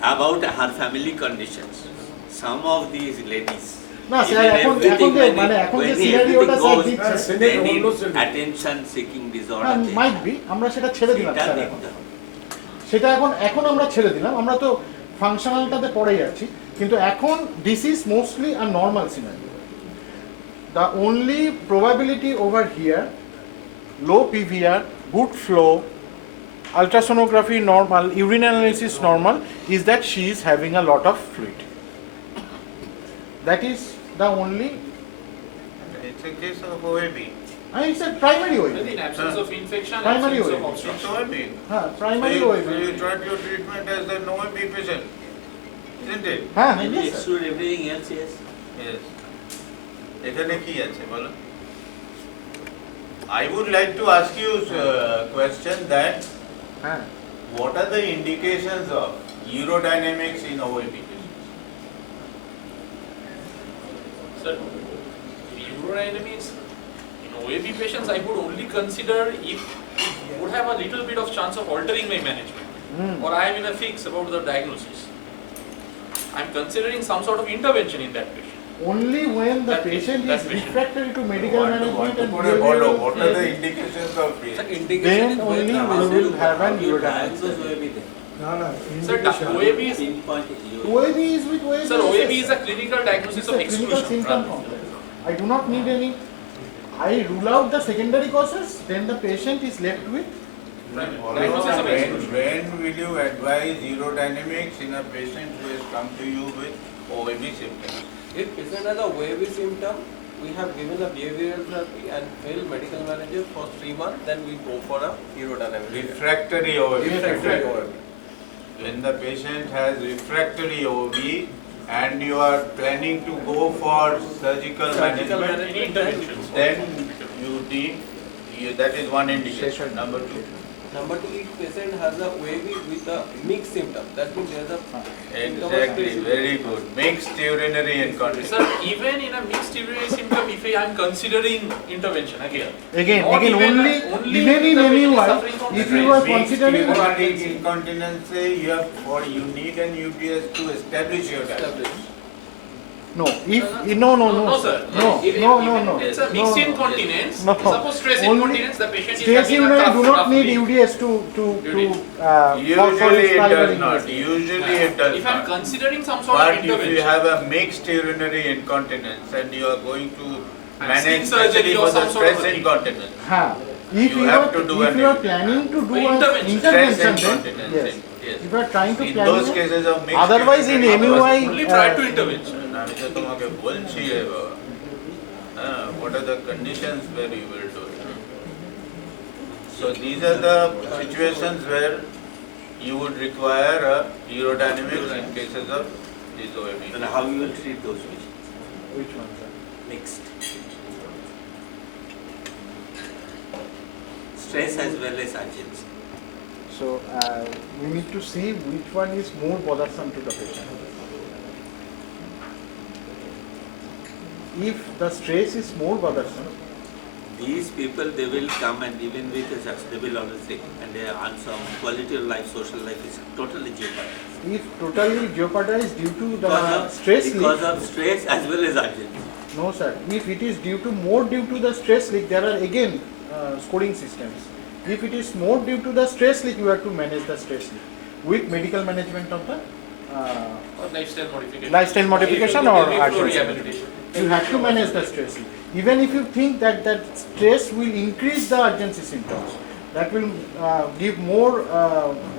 About her family conditions. Some of these ladies, না even sir এখন everything যে when মানে it- এখন যে when সিনারিওটা everything sir goes, দিচ্ছে they need attention seeking disorder. Might be আমরা সেটা ছেড়ে দিলাম সেটা স্যার এখন। দেখতে হবে। সেটা এখন আমরা ছেড়ে দিলাম, আমরা তো ফাংশনালটাতে পড়েই আছি, কিন্তু এখন this is mostly a normal scenario. The only probability over here, low PVR, good flow, ultrasonography normal, urine analysis normal, is that she is having a lot of fluid. That is the only, It's a case of OAB. it's a primary In OAB. absence of infection, Primary absence of OAB. It's obstruction. OAB. Primary So you OAB. start your treatment as an OAB patient, isn't it? When you Yes, sir. exclude everything else, yes. Yes. এখানে কি আছে বলো? I would like to ask you a question that what are the indications of urodynamics in OAB? Sir, urodynamics in OAB patients, I would only consider if it would have a little bit of chance of altering my management, or I am in a fix about the diagnosis. I am considering some sort of intervention in that patient. Only when the That patient patient, is that patient. refractory to medical management and What are the indications of this? then only we will have an urodynamics. Diagnose OAB then. Sir, OAB is, Pinpoint OAB is with OAB. sir, OAB is a clinical diagnosis It's of a clinical exclusion. symptom rather. complex. I do not need any. I rule out the secondary causes, then the patient is left with. Diagnosis of exclusion. When will you advise urodynamics in a patient who has come to you with OAB symptoms? If patient has a OAB symptom, we have given a behavioral therapy and failed medical manager for 3 months, then we go for a urodynamic. Refractory OAB. Refractory OAB. When the patient has refractory OAB and you are planning to go for surgical management, Any interventions. then you deem that is one indication. Number two. Number 2, each patient has a OAB with a mixed symptom. That means there is a symptom of Exactly, stress. very good. Mixed urinary incontinence. Sir, even in a mixed urinary symptom, if I am considering intervention again. Again, Not again, even- only if in the patient is MUI, suffering from if stress. you are Mixed considering. urinary incontinence, you need an UTS to establish your diagnosis. No, if no, sir. no, If- no, if no, no. It's a mixed no, incontinence. No. Suppose stress Only incontinence, the patient is Stress having a urinary tough, do not rough need week. UDS to Usually it does not. not. Usually it does If I am not. considering some sort of But if you intervention, have a mixed urinary incontinence and you are going to manage skin surgery especially or for the some sort of stress a thing. incontinence, If You you have are to do if an you are planning to do an intervention. intervention, Stress then incontinence, yes. yes. If you are trying to In plan those cases of mixed otherwise in urinary MUI only prior to intervention. আমি তো তোমাকে বলছি এবার what are the conditions where you will do it. So these are the situations where you would require a urodynamics in cases of this OAB. And how you will treat those patients? which one, sir? Mixed. Stress as well as urgency. So we need to see which one is more bothersome to the patient. If the stress is more bothersome, These people, they will come and even with the such, they will always say, and their answer, quality of life, social life is totally jeopardized. if totally jeopardized due to the Because stress because leak, of stress as well as urgency. no sir. If it is due to the stress leak, there are again scoring systems. If it is more due to the stress leak, you have to manage the stress leak with medical management of the Or lifestyle modification. lifestyle modification or Maybe urgency. rehabilitation. You have to manage the stress leak. Even if you think that stress will increase the urgency symptoms, that will give more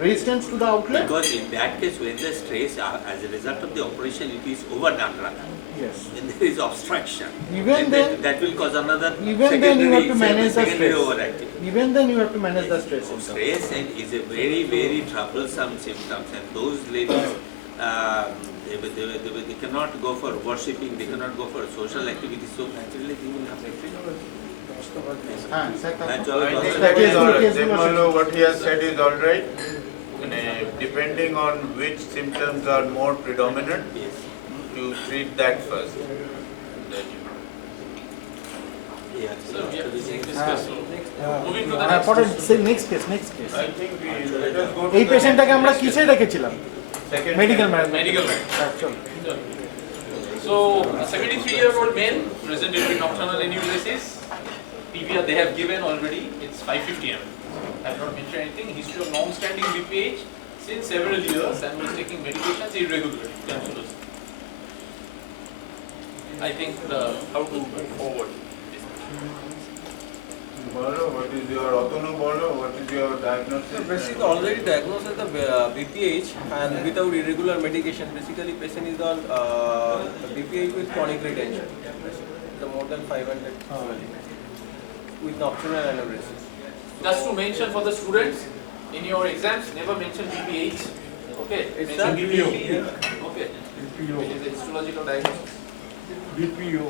resistance to the outlet. Because in that case, when the stress, as a result of the operation, it is overdone rather. Yes. When there is obstruction, Even then, that will cause another even then you have to secondary- manage the secondary stress. overactivity. Even then you have to manage the stress So symptoms. stress is a very, very troublesome symptoms, and those ladies, they cannot go for worshipping, they cannot go for social activities, so naturally they will have to treat. sir, That's that- all. I think That that is is all good, right. yes, good. Deepalo, what he has said is all right. Depending on which symptoms are more predominant, Yes. you treat that first. that you. So we have to take this case. So moving to the হ্যাঁ next. পরে next case I think we let us go to এই the পেশেন্টটাকে আমরা কিসে রেখেছিলাম second medical case. Management Medical man. So, a 73-year-old male presented with nocturnal enuresis. PVR they have given already, it's 550 ml. I have not mentioned anything. History of long-standing BPH since several years and was taking medications irregularly. Continuously. I think how to move forward. Bolo, what is your autono bolo? What is your diagnosis? Basically, already diagnosed as the BPH and without irregular medication. Basically, patient is on BPH with chronic retention. The more than 500 with nocturnal aneurysm. Just to mention for the students, in your exams, never mention BPH. Okay? It's mention a BPO. Okay. It is a histological diagnosis. BPO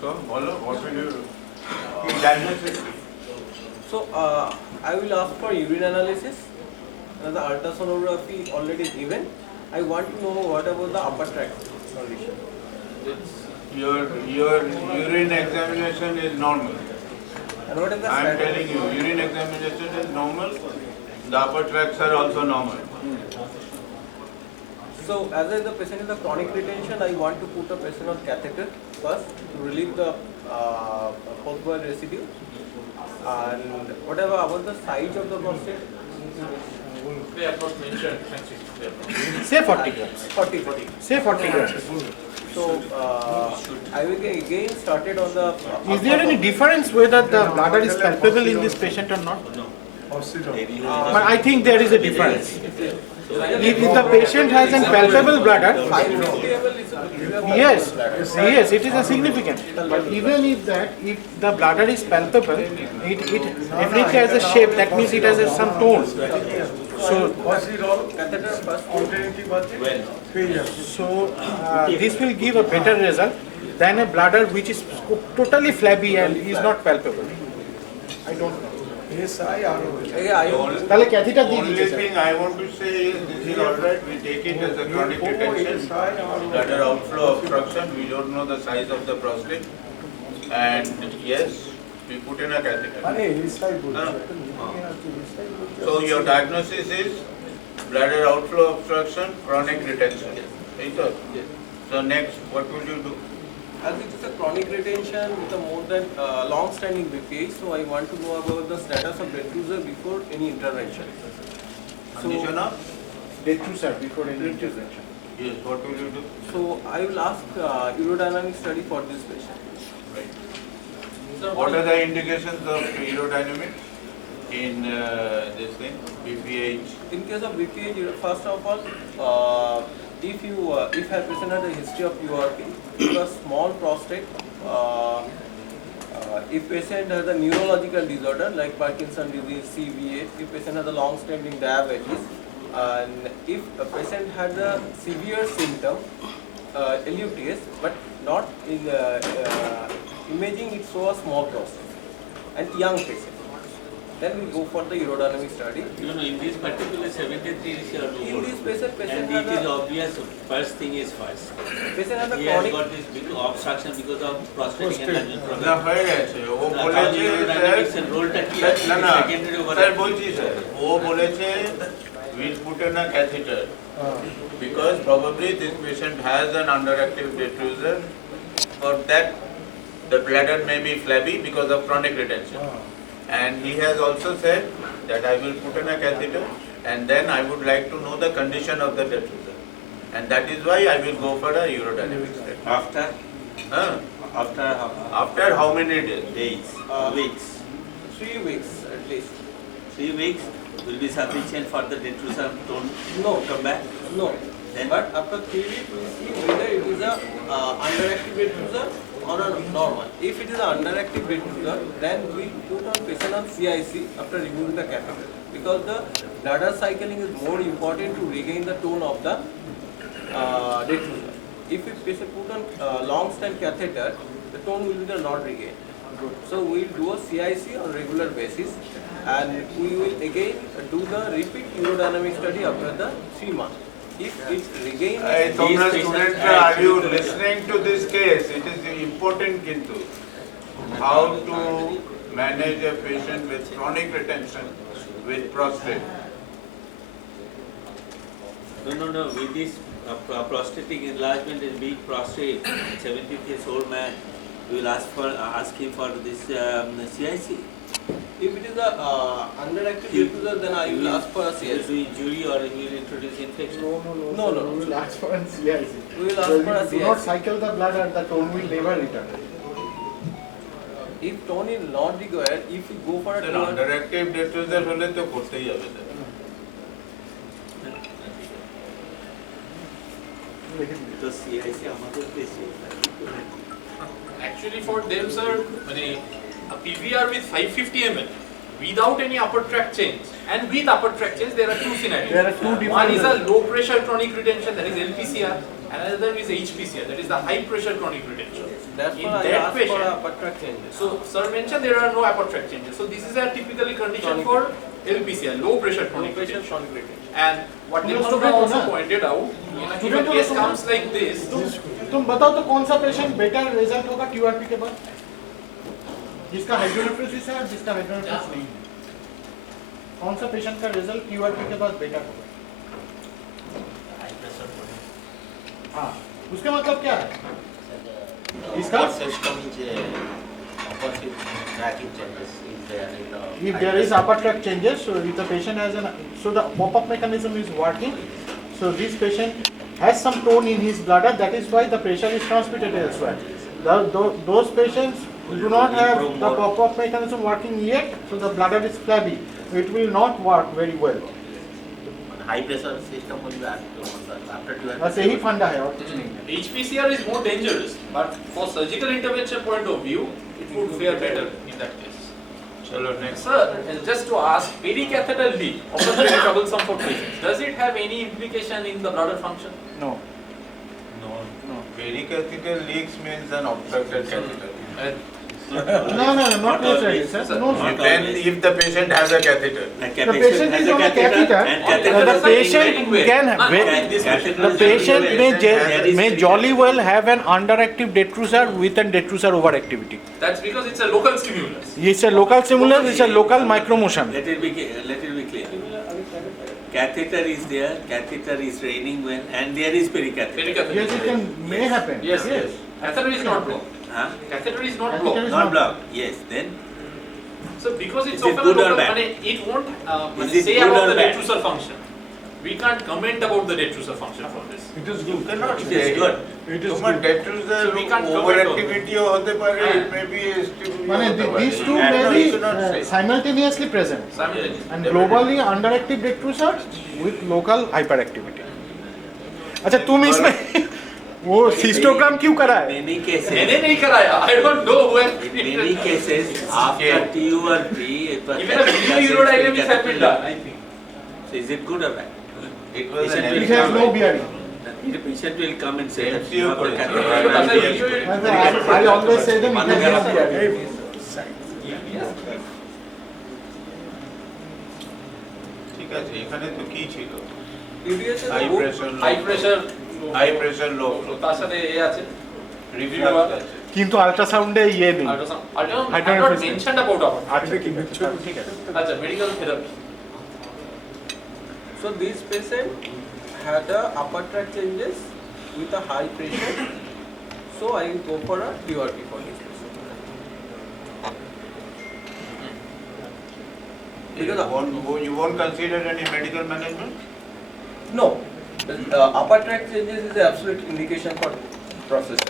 So, bolo, what will you diagnosis? So, I will ask for urine analysis. The ultrasonography already given. I want to know what about the upper tract condition. Your urine examination is normal. And what is the I am status? telling you, urine examination is normal. The upper tracts are also normal. So, as the patient is a chronic retention, I want to put a patient on catheter first to relieve the post-boil residue. And whatever about the size of the prostate, They have not mentioned. They have not. say 40 grams 40. say 40 grams So, I will again started on the. is there any difference whether the bladder is palpable in this patient or not but I think there is a difference if the patient has a palpable bladder yes it is a significant but even if the bladder is palpable it definitely has a shape that means it has some tone so this will give a better result than a bladder which is totally flabby and is not palpable I don't know তাহলে catheter দিয়ে Only দিয়েছে thing I want to say is this is alright, we take it as a chronic retention, bladder outflow obstruction, we don't know the size of the prostate. And yes, we put in a catheter. So your diagnosis is bladder outflow obstruction, chronic retention. So next, what will you do? As it is a chronic retention with a more than long-standing BPH, so I want to know about the status of detrusor before any intervention. Condition of? detrusor before any intervention Yes, what will you do? So I will ask urodynamic study for this patient. Right. What are the indications of aerodynamics in this thing, BPH? In case of BPH, first of all, if a patient has a history of URP, a small prostate, if patient has a neurological disorder like Parkinson disease, CVA, if patient has a long-standing diabetes, and if a patient has a severe symptom, LUTS, but not in imaging, it shows a small prostate, and young patient. Then we go for the urodynamic study. In this particular 73 is your In this patient and has it is obvious, first thing is first. patient has a He has chronic. got this big obstruction because of prostatic enlargement না problem. হয়ে গেছে ও The বলেছে urodynamics and role টা কি আছে? না না Secondary over sir বলছি স্যার ও বলেছে we'll put in a catheter because probably this patient has an underactive detrusor for that the bladder may be flabby because of chronic retention and he has also said that I will put in a catheter and then I would like to know the condition of the detrusor and that is why I will go for a urodynamic study. After After how many days? weeks. 3 weeks at least. 3 weeks will be sufficient for the detrusor to No. come back. No. Then? But after 3 weeks, we see whether it is a underactive detrusor or a normal. If it is an underactive detrusor, then we put on patient on CIC after removing the catheter, because the bladder cycling is more important to regain the tone of the detrusor. If we patient put on long stand catheter, the tone will be not regained. So we will do a CIC on regular basis, and we will again do the repeat urodynamic study after the 3 months. If it regains তোমরা স্টুডেন্টরা, are you listening to this case? It is important কিন্তু how to manage a patient with chronic retention with prostate. No. With this prostatic enlargement in big prostate, 70-year-old man, we will ask him for this CIC. If it is a underactive diffuser, then I will ask for a He will CIC. do injury or he will introduce infection. No. We will ask for an CIC. We will So ask for a you do not CIC. cycle the blood and the tone will never return. If tone is not required, if you go for a Sir, tone, underactive diffuser হলে তো করতেই হবে sir. তো CIC আমাদের দেশে Actually for them, sir, a PVR with 550 ml without any upper tract change and with upper tract change, there are two scenarios. There are two different. One is a low pressure chronic retention, that is LPCR, and another is HPCR, that is the high pressure chronic retention. that's In why I that ask for patient, a upper tract changes. so sir mentioned there are no upper tract changes. So this is a typically condition for LPCR, low pressure chronic Pressure retention. chronic retention. And what तुम Nirmal student हो also ना? pointed out, if a Student हो case तुम? comes like this, तुम बताओ तो कौन सा पेशेंट बेटर रिजल्ट होगा QRP के बाद? जिसका हाइड्रोनेफ्रोसिस है और जिसका हाइड्रोनेफ्रोसिस नहीं है। कौन सा पेशेंट का रिजल्ट QRP के बाद बेटर होगा? हाँ, उसका मतलब क्या है? इसका if there is upper tract changes, so if the patient has so the pop-up mechanism is working, so this patient has some tone in his bladder, that is why the pressure is transmitted elsewhere. Those patients do not have the pop-up mechanism working yet, so the bladder is flabby. It will not work very well. high pressure system will be after बस यही फंडा है और कुछ नहीं है। HPCR is more dangerous, but for surgical intervention point of view, it would fare better in that case. চলো next. Sir, just to ask, pericatheter leak, often very troublesome for patients. Does it have any implication in the bladder function? No. No. Pericatheter leaks means an obstructed catheter. No, not necessarily, sir. No, sir. Then if the patient has a catheter. The patient is on a catheter. The patient can may jolly well have an underactive detrusor with an detrusor overactivity. That's because it's a local stimulus. It's a local stimulus. It's a local micromotion. Let it be clear. Catheter is there, catheter is draining well, and there is pericatheter. Yes, it may happen. Yes. Catheter is not blocked. Huh? Catheter is not Catheter blocked. is Not blocked. Yes, then So because it's Is it often good a or local, bad? it won't Is it say good about or the bad? detrusor function. We can't comment about the detrusor function for this. It is good. You cannot it say is good. It is good. Detrusor So we can't overactivity হতে পারে, it may be These two may be simultaneously present. Simultaneously. And globally underactive detrusor with local hyperactivity. अच्छा तुम इसमें वो cystogram क्यों करा है? many cases, मैंने नहीं कराया. I don't know who has in many cases after TURP, even a video urodynamics have been done, I think. So is it good or bad? It was an It has no bearing. The patient will come and say that MCU you have a করেছে। catheter. I always say them it has no bearing. ঠিক আছে, এখানে তো কি ছিল? EDS is High good. pressure, High pressure, high pressure, low তো flow. তার সাথে এ আছে. Reflux আছে। কিন্তু আল্ট্রাসাউন্ডে ইয়ে নেই। Ultrasound. I have not Hydronephrosis. mentioned about our. আচ্ছা ঠিক আছে। আচ্ছা, medical therapy. So this patient had a upper tract changes with a high pressure. So I will go for a TURP for this patient. You won't consider any medical management? No, the upper tract changes is the absolute indication for process.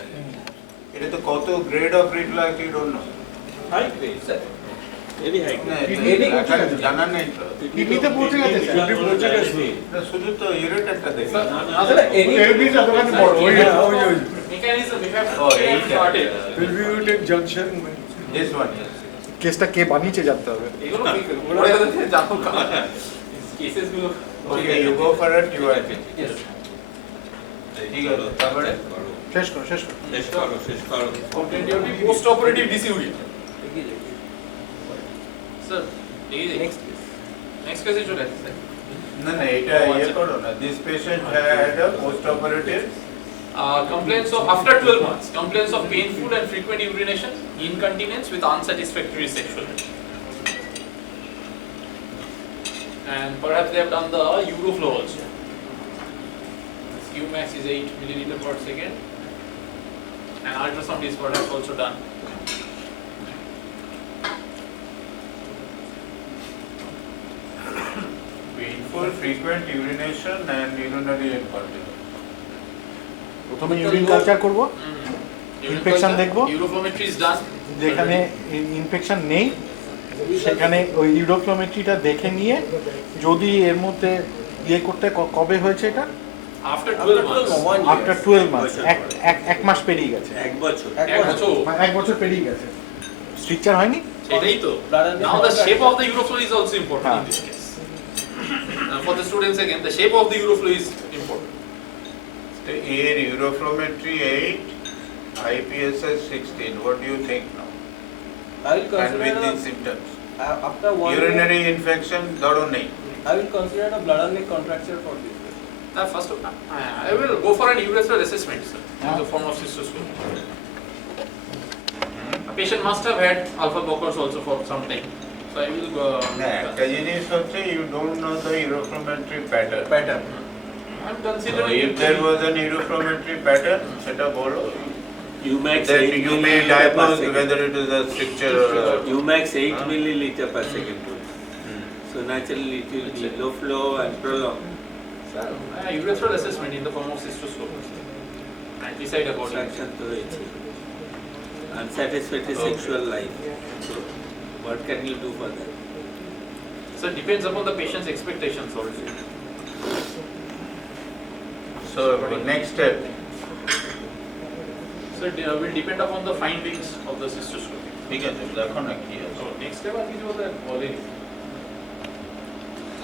এটা তো কত grade of reflux you don't know. High grade, sir. Very high. না, Kidney এখন জানা নেই তো। কিডনিতে পৌঁছে গেছে স্যার। না, শুধু তো ইরিটেটটা দেখি। Sir, any এলবিটা দোকানে বড় ওই Mechanism, we have Oh, এইটা। started. This one, yes. কেসটা কে বানিয়েছে জানতে হবে। এগুলো পরে গেলে জানো কাজ। কেসেস গুলো Okay, you go for it, you are fit. Yes. ঠিক আছে, তারপরে? শেষ করো। শেষ করো। Post operative dysuria. Sir, next case চলে আসছে। না না এটা ইয়ে করো না this patient had a post operative Complaints of after 12 months, complaints of painful and frequent urination, incontinence with unsatisfactory sexuality. And perhaps they have done the Euroflow also. Qmax is 8 milliliter per second. And ultrasound is perhaps also done. painful frequent urination and urinary incontinence. প্রথমে urine culture করব, infection দেখব, Euroflowmetry is done. যেখানে infection নেই সেখানে ওই ইউরোফ্লোমেট্রিটা দেখে নিয়ে যদি এর মধ্যে ইয়ে করতে কবে হয়েছে এটা After 12 months. আফটার 12 মান্থস এক মাস পেরিয়ে গেছে, এক বছর এক বছর পেরিয়ে গেছে, স্ট্রিকচার হয়নি সেটাই তো। Now the shape of the Euroflow is also important in this case. For the students again, the shape of the Euroflow is important. So here uroflowmetry 8, IPSS 16. What do you think now? I will And consider with a- these symptoms, after 1 urinary infection dharo nahi. I will consider a bladder neck contracture for this. First of all, I will go for an urethral assessment, sir, in the form of cystoscopy. A patient must have had alpha blockers also for some time. So I will go. একটা জিনিস হচ্ছে you don't know the uroflowmetry pattern. I'm So considering. if there was an uroflowmetry pattern, সেটা বলো. Umax Then 8 you may milliliter per diagnose second. whether it is a stricture or a Umax 8 milliliter per second. So naturally it will be low flow and prolonged. Urethral assessment in the form of cystoscopy. And decide about it. Contraction to it. Unsatisfactory sexual life. So what can you do for that? So it depends upon the patient's expectations also. So next step. So it will depend upon the findings of the cystoscopy. ঠিক আছে দেখো না কি আছে. So next step আর কিছু বলতে বলেনি।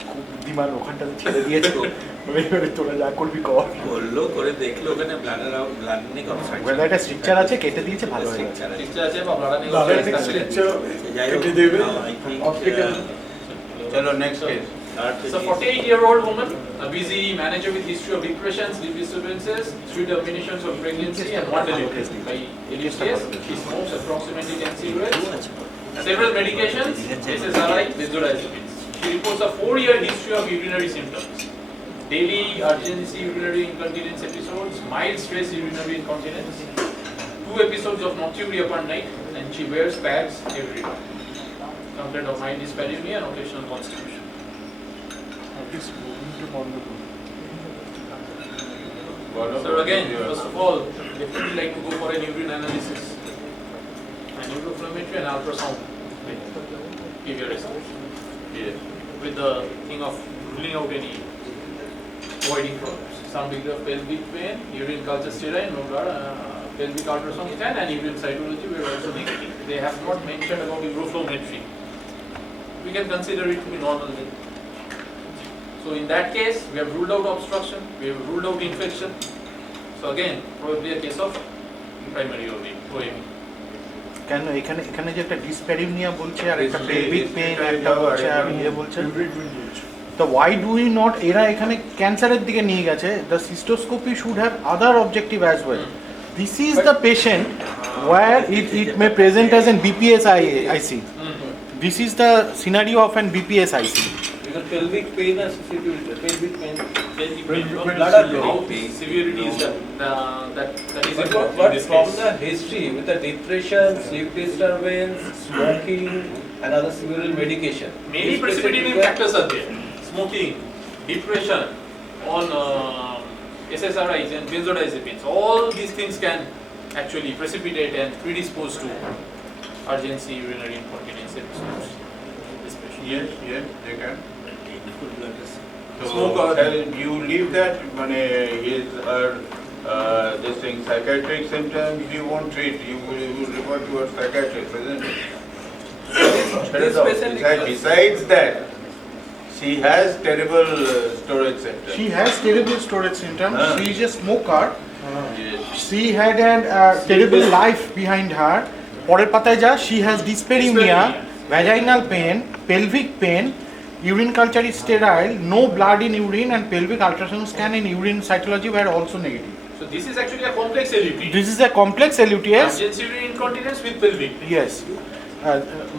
খুব বুদ্ধিমান ওখানটাতে ছেড়ে দিয়েছো, এবারে তোরা যা করবি কর। বললো করে দেখলো ওখানে ব্লাডার ব্লাড নেক অবস্ট্রাকশন ওখানে একটা স্ট্রিকচার আছে, কেটে দিয়েছে, ভালো হয়ে গেছে। Picture আছে বা ব্লাডার নেই যাই হোক I think চলো next case. So 48-year-old woman, a busy manager with history of depression, sleep disturbances, 3 terminations of pregnancy and 1 delivery by LUCS. She smokes approximately 10 cigarettes, several medications, SSRI, benzodiazepines. She reports a 4-year history of urinary symptoms. Daily urgency urinary incontinence episodes, mild stress urinary incontinence, 2 episodes of nocturia per night, and she wears pads every day. Complaint of mild dyspareunia and occasional constipation. So again, first of all, definitely like to go for an urine analysis, an uroflowmetry and ultrasound. Give your result. With the thing of ruling out any voiding problems. Some degree of pelvic pain, urine culture sterile, no blood, pelvic ultrasound scan and urine cytology were also negative. They have not mentioned about uroflowmetry. We can consider it to be normal then. So in that case, we have ruled out obstruction, we have ruled out infection. So again, probably a case of primary OAB. কেন এখানে এখানে যে একটা ডিসপ্যারিউনিয়া বলছে আর একটা pelvic pain একটা বলছে আর ইয়ে বলছে, তো ওয়াই ডু ইউ নট, এরা এখানে ক্যান্সারের দিকে নিয়ে গেছে, the cystoscopy should have other objective as well. This is the patient where it may present as an BPS IC, this is the scenario of an BPS IC. Because pelvic pain associated with pelvic pain. Bladder how severity is that is important in But this from case. the history with the depression, sleep disturbance, smoking, and other several medication. Many These precipitating specific- factors are there. Smoking, depression, on SSRIs and benzodiazepines. All these things can actually precipitate and predispose to urgency urinary incontinence episodes. Yes, yes, they can. So Smoke you leave that his or this thing psychiatric symptoms you won't treat. You will refer to a psychiatrist, isn't it? This patient Besides that, she has terrible storage symptoms. She has terrible storage symptoms. She is a smoker. Yes. She had a terrible life behind her. পরের পাতায় যা, she has dyspareunia, vaginal pain, pelvic pain, urine culture is sterile, no blood in urine, and pelvic ultrasound scan in urine cytology were also negative. So this is actually a complex LUT. This is a complex LUTS. Urgency urinary incontinence with pelvic. Yes.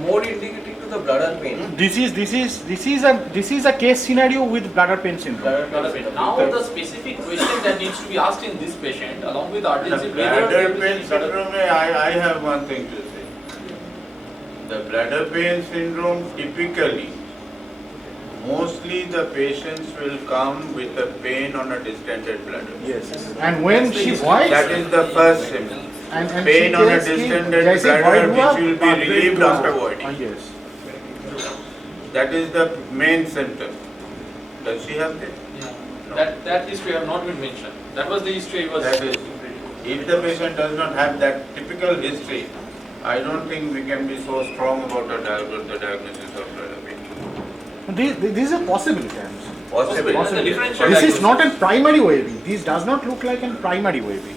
More indicative to the bladder pain. This is a case scenario with bladder pain syndrome. Now the specific question that needs to be asked in this patient, along with urgency The bladder pain syndrome, I have one thing to say. The bladder pain syndrome typically, mostly the patients will come with a pain on a distended bladder. Yes. And when she voids, that is the first symptom. and Pain she on a tells कि distended जैसे bladder void हुआ, which will be pathway relieved हुआ. after voiding. Yes. That is the main symptom. Does she have this? No. That history have not been mentioned. That was the history was. That is, if the patient does not have that typical history, I don't think we can be so strong about the diagnosis of bladder pain. This is a possibility. Possible. This is not a primary OAB. This does not look like a primary OAB.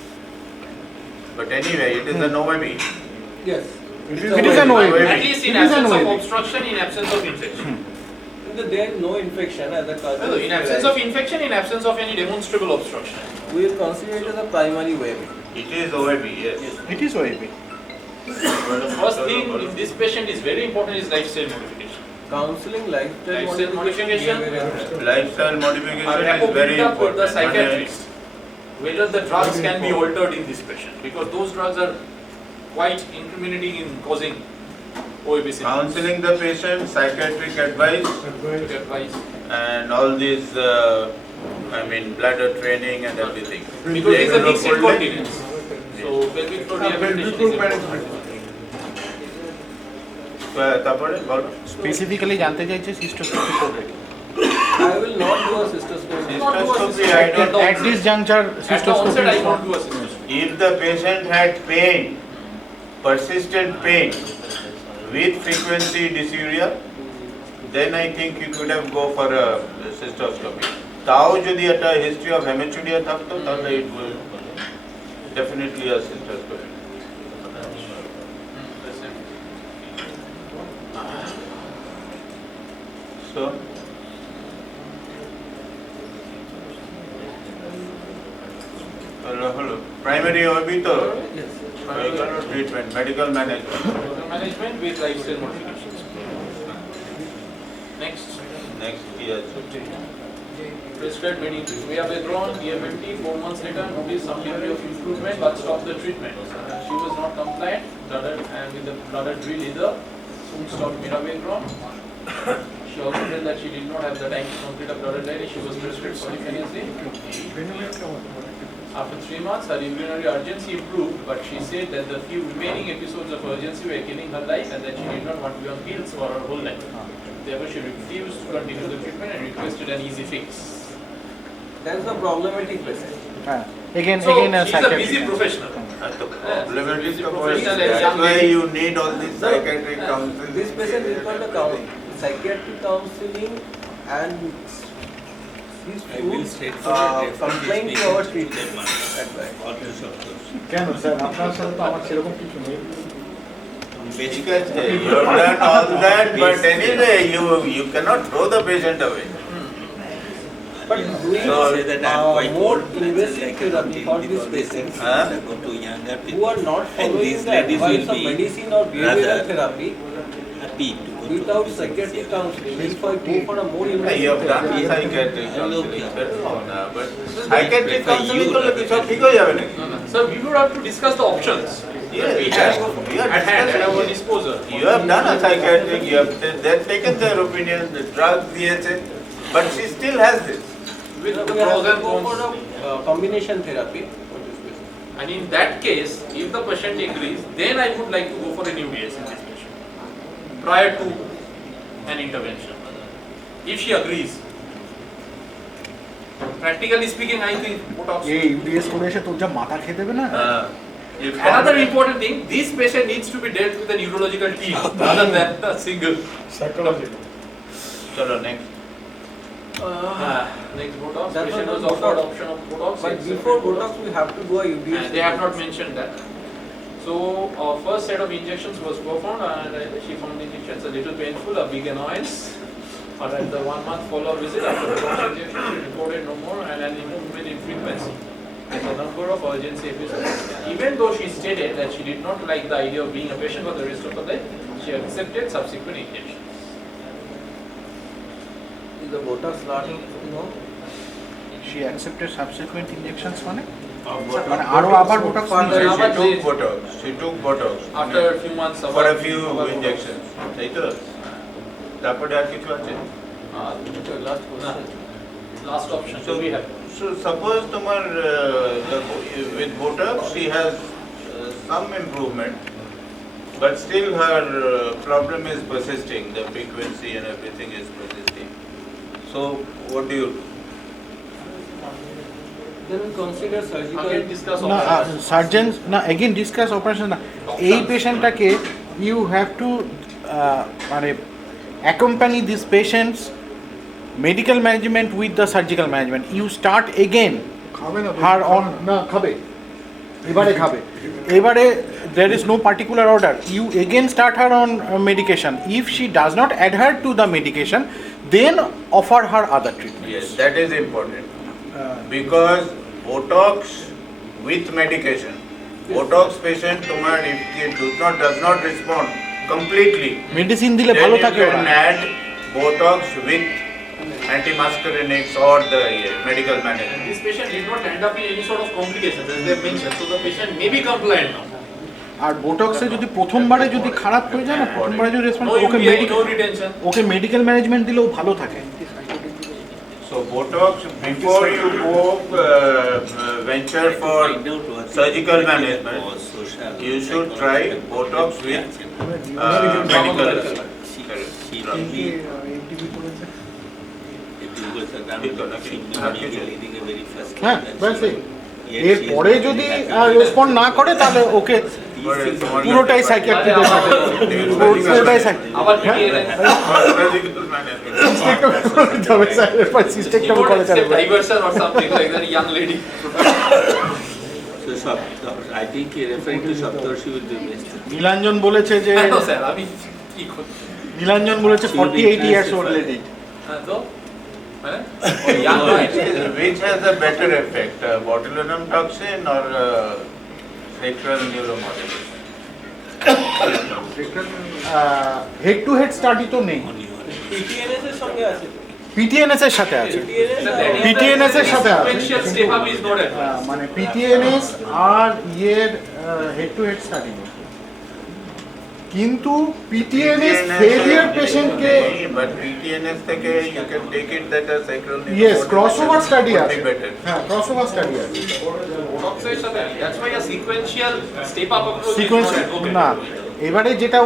But anyway, it is an OAB. Yes. It is an OAB. At least in absence of obstruction, in absence of infection. There is no infection as a cause. No, in absence of infection, in absence of any demonstrable obstruction. We will consider it as a primary way. It is OAB, yes. It is OAB. But the first thing in this patient is very important is lifestyle modification. Counseling, Lifestyle modification Lifestyle modification is very up with important. the psychiatrist whether the drugs can be altered in this patient, because those drugs are quite incriminating in causing OAB symptoms. Counseling the patient, psychiatric advice, and all these, bladder training and everything. Because it's a mixed incontinence. So pelvic floor rehabilitation is important. Specifically जानते जाइए cystoscopy already. I will not do a cystoscopy. At this juncture, cystoscopy I is won't not. do a cystoscopy. If the patient had pain, persistent pain with frequency dysuria, then I think you could have go for a cystoscopy. Tao jodi at a history of hematuria thakto, then it will definitely a cystoscopy. So, hello. Primary OB to treatment, medical management. Medical management with lifestyle modifications. Next. Yes. Prescribed medicine. We have withdrawn EMMT 4 months later, noticed some degree of improvement but stopped the treatment. She was not compliant, and with the bladder drill either, soon stopped mirabegron. She also said that she did not have the time to complete a bladder diary. She was prescribed polyphenazine. After 3 months, her urinary urgency improved, but she said that the few remaining episodes of urgency were killing her life and that she did not want to be on pills for her whole life. Therefore, she refused to continue the treatment and requested an easy fix. That's the problematic patient. Again, So, a she's a psychiatrist. busy professional. Problematic professional. That's why you need all this psychiatric counseling. This patient required a psychiatric counseling and he's to complain to our treatment. কেন sir আপনার সাথে তো আমার সেরকম কিছু নেই Because you have done all that, but anyway, you cannot throw the patient away. But doing more invasive therapy for these patients who are not following the advice of medicine or behavioral therapy without psychiatric counseling, if I go for a more invasive You have done therapy, psychiatric counseling, but psychiatric counseling तो लगे सब ठीक हो जावे ना. So, we would have to discuss the options. Yes, We have we are at hand at our discussing. disposal. You have done a psychiatric, they have taken their opinion, the drugs, but she still has this. With the we have pros to and go for cons. a combination therapy for this patient. And in that case, if the patient agrees, then I would like to go for an UDS in this patient prior to an intervention. If she agrees. Practically speaking, I think Botox. এই ইউডিএস করে এসে তোর যা মাথা খেয়ে দেবে না Another important thing, this patient needs to be dealt with a neurological team rather than a single psychological. Chalo, next. Next Botox. That Patient was was the offered Botox. option of Botox. But before Botox, we have to do a UDS. They have not mentioned that. So, first set of injections was performed and she found injections a little painful, a big annoyance. Or at the 1 month follow-up visit after the first injection, she reported no more and an improvement in frequency and the number of urgency episodes. Even though she stated that she did not like the idea of being a patient for the rest of her life, she accepted subsequent injections. Is the Botox starting? No. She accepted subsequent injections মানে Botox. মানে আরো আবার botox She took Botox. After a few months of For a few injections. তাই তো? তারপরে আর কিছু আছে? last option. So we have. So suppose তোমার with Botox she has some improvement, but still her problem is persisting. The frequency and everything is persisting. So what do you do? Then we consider surgical. Again discuss না options. Surgeon না again discuss operation না এই পেশেন্টটাকে you have to মানে accompany these patients medical management with the surgical management. You start again her on না খাবে এবারে there is no particular order. You again start her on medication. If she does not adhere to the medication, then offer her other treatments. Yes, that is important. Because Botox with medication, Botox patient তোমার if it does not respond completely, medicine দিলে then ভালো you থাকে can add Botox with antimuscarinics or the medical management. This patient did not end up in any sort of complications as they mentioned, so the patient may be compliant now. আর বোটক্সে যদি প্রথমবারে যদি খারাপ হয়ে যায় না প্রথমবারে যদি রেসপন্স No ওকে UTI, no retention. ওকে medical management দিলেও ভালো থাকে So Botox, before you go venture for surgical management, you should try Botox with medical therapy. হ্যাঁ ব্যাস এরপরে যদি রেসপন্ড না করে তাহলে ওকে পুরোটাই সাইকিয়াট্রিকের সাথে পুরোটাই আবার সিস্টেকটমি করে step diversion or something like that, a young lady. So I think referring to Saptarshi will be best. Nilanjan বলেছে যে No sir, I mean, কি করতে? নীলাঞ্জন বলেছে 48 ইয়ার্স ওল্ড লেডি তো young boy. Which has a better effect, botulinum toxin or sacral neuromodulation? Head to head study তো নেই PTNS এর সঙ্গে আছে। পিটিএনএস এর সাথে আছে PTNS এর সাথে আছে sequential step up is not advised. মানে পিটিএনএস আর ইয়ের হেড টু হেড স্টাডি নেই কিন্তু পিটিএনএস ফেলিয়ার পেশেন্টকে But PTNS থেকে you can take it that a sacral yes crossover study would আছে be better. হ্যাঁ ক্রসওভার স্টাডি আছে Botox এর সাথে, that's why a sequential step up approach sequence is not advocated. না এবারে যেটা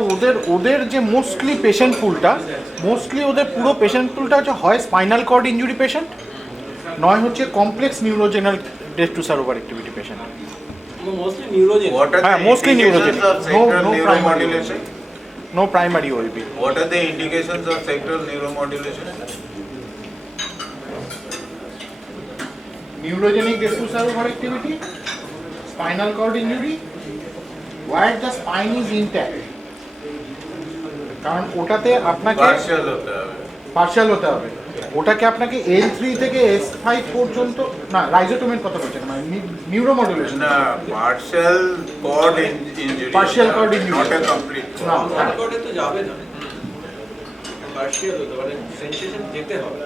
ওদের যে মোস্টলি পেশেন্ট পুলটা মোস্টলি ওদের পুরো পেশেন্ট পুলটা হচ্ছে হয় স্পাইনাল কর্ড ইনজুরি পেশেন্ট নয় হচ্ছে complex neurogenic detrusor over activity patient Mostly neurogenic. What are হ্যাঁ the mostly indications neurogenic of no sacral primary neuromodulation? No primary ওইপি What are the indications of sacral neuromodulation? Neurogenic detrusor over activity spinal cord injury where the spine is intact কারণ ওটাতে আপনাকে Partial হতে হবে। Partial হতে হবে ওটাকে আপনাকে L3 থেকে S5 পর্যন্ত না রাইজোটোমের কথা বলছেন মানে নিউরোমডুলেশন না, partial cord injury. Partial cord injury. Not a complete না cord. হ্যাঁ। করে তো যাবে না। পার্শিয়াল হতে পারে সেনসেশন যেতে হবে।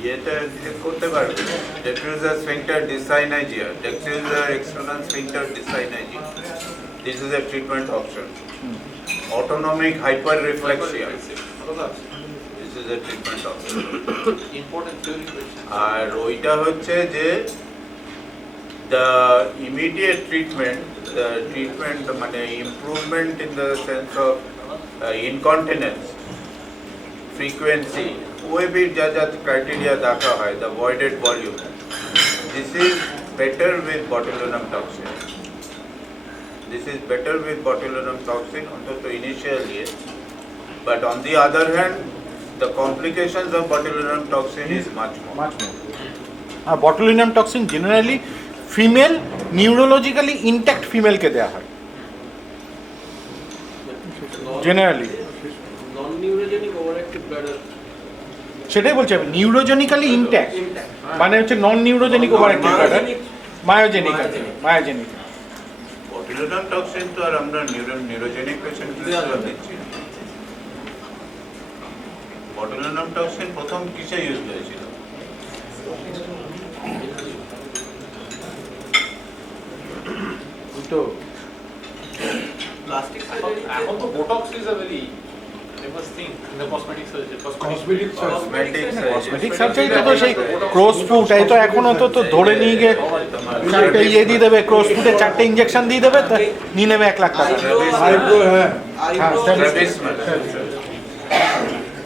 ইয়েতে check করতে পারবে। Diffuser sphincter dyssynergia. Diffuser external sphincter dyssynergia. This is a treatment option. Autonomic hyperreflexia. This is a treatment option. Important theory question. আর ওইটা হচ্ছে যে the immediate treatment মানে improvement in the sense of incontinence, frequency, ওয়েবির যা যা criteria দেখা হয়, the voided volume, this is better with botulinum toxin. This is better with botulinum toxin অন্তত initially, but on the other hand, the complications of botulinum toxin is much more. আর botulinum toxin generally female neurologically intact ফিমেলকে দেওয়া হয় generally non neurogenic overactive bladder সেটাই বলছি আমি, neurogenically intact, মানে হচ্ছে non neurogenic overactive bladder, myogenic আছে, মায়োজেনিক। বটুলিনাম টক্সিন তো আর আমরা নিউরোজেনিক পেশেন্ট দিচ্ছি না। বটুলিনাম টক্সিন প্রথম কিসে ইউজ হয়েছিল? তো Plastic surgery. এখন তো botox is a very famous thing in the cosmetic surgery. Cosmetic surgery তো সেই ক্রস ফুট, এই তো এখনো তো ধরে নিয়ে গিয়ে চারটে ইয়ে দিয়ে দেবে, ক্রস ফুটে 4টে ইঞ্জেকশন দিয়ে দেবে, নিয়ে নেবে 1 লাখ টাকা।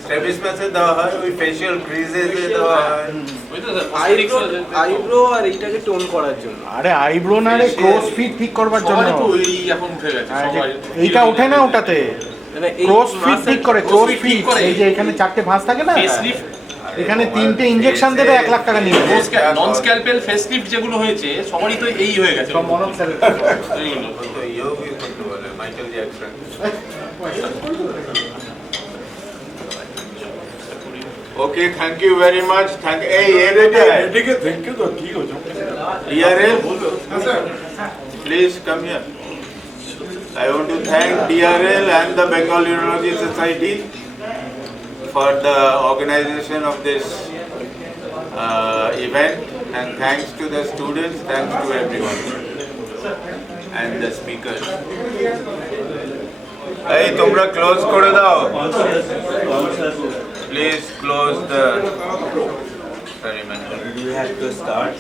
স্ট্র্যাবিসমাসে দেওয়া হয়, ওই ফেশিয়াল ক্রিজেসে দেওয়া হয়। আইব্রো আর এইটাকে টোন করার জন্য। আরে আইব্রো না রে, ক্রস ফিট ঠিক করবার জন্য। এখন উঠে গেছে এইটা ওঠে না ওটাতে, ক্রস ফিট ঠিক করে, ক্রস ফিট এই যে এখানে 4টে ভাঁজ থাকে না, এখানে 3টে ইনজেকশন দেবে 1 লাখ টাকা নিয়ে। নন স্ক্যালপেল ফেসলিফট যেগুলো হয়েছে সবারই তো এই হয়ে গেছে, সব মনোক্যাল। তো ইয়োগি করতে বলে Michael Jackson. Okay, thank you very much. Thank you. Hey, thank you. DRL, please come here. I want to thank DRL and the Bengal Urology Society for the organization of this event, and thanks to the students, thanks to everyone and the speakers. Hey, তোমরা close করে দাও. Please close the ceremony. We have to start.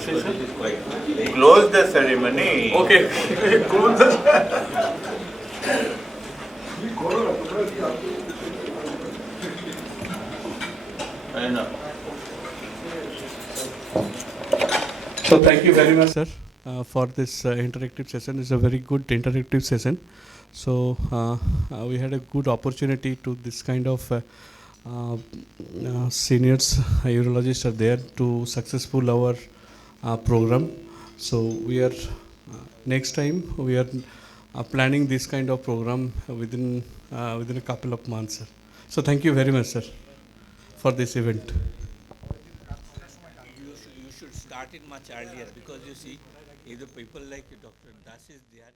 Close the ceremony. Okay. Close the. So thank you very much, sir, for this interactive session. It's a very good interactive session. So we had a good opportunity to this kind of seniors urologists are there to successful our program. So we are next time we are planning this kind of program within a couple of months, sir. So thank you very much, sir, for this event. You should start it much earlier, because you see, if the people like Dr. Das is there.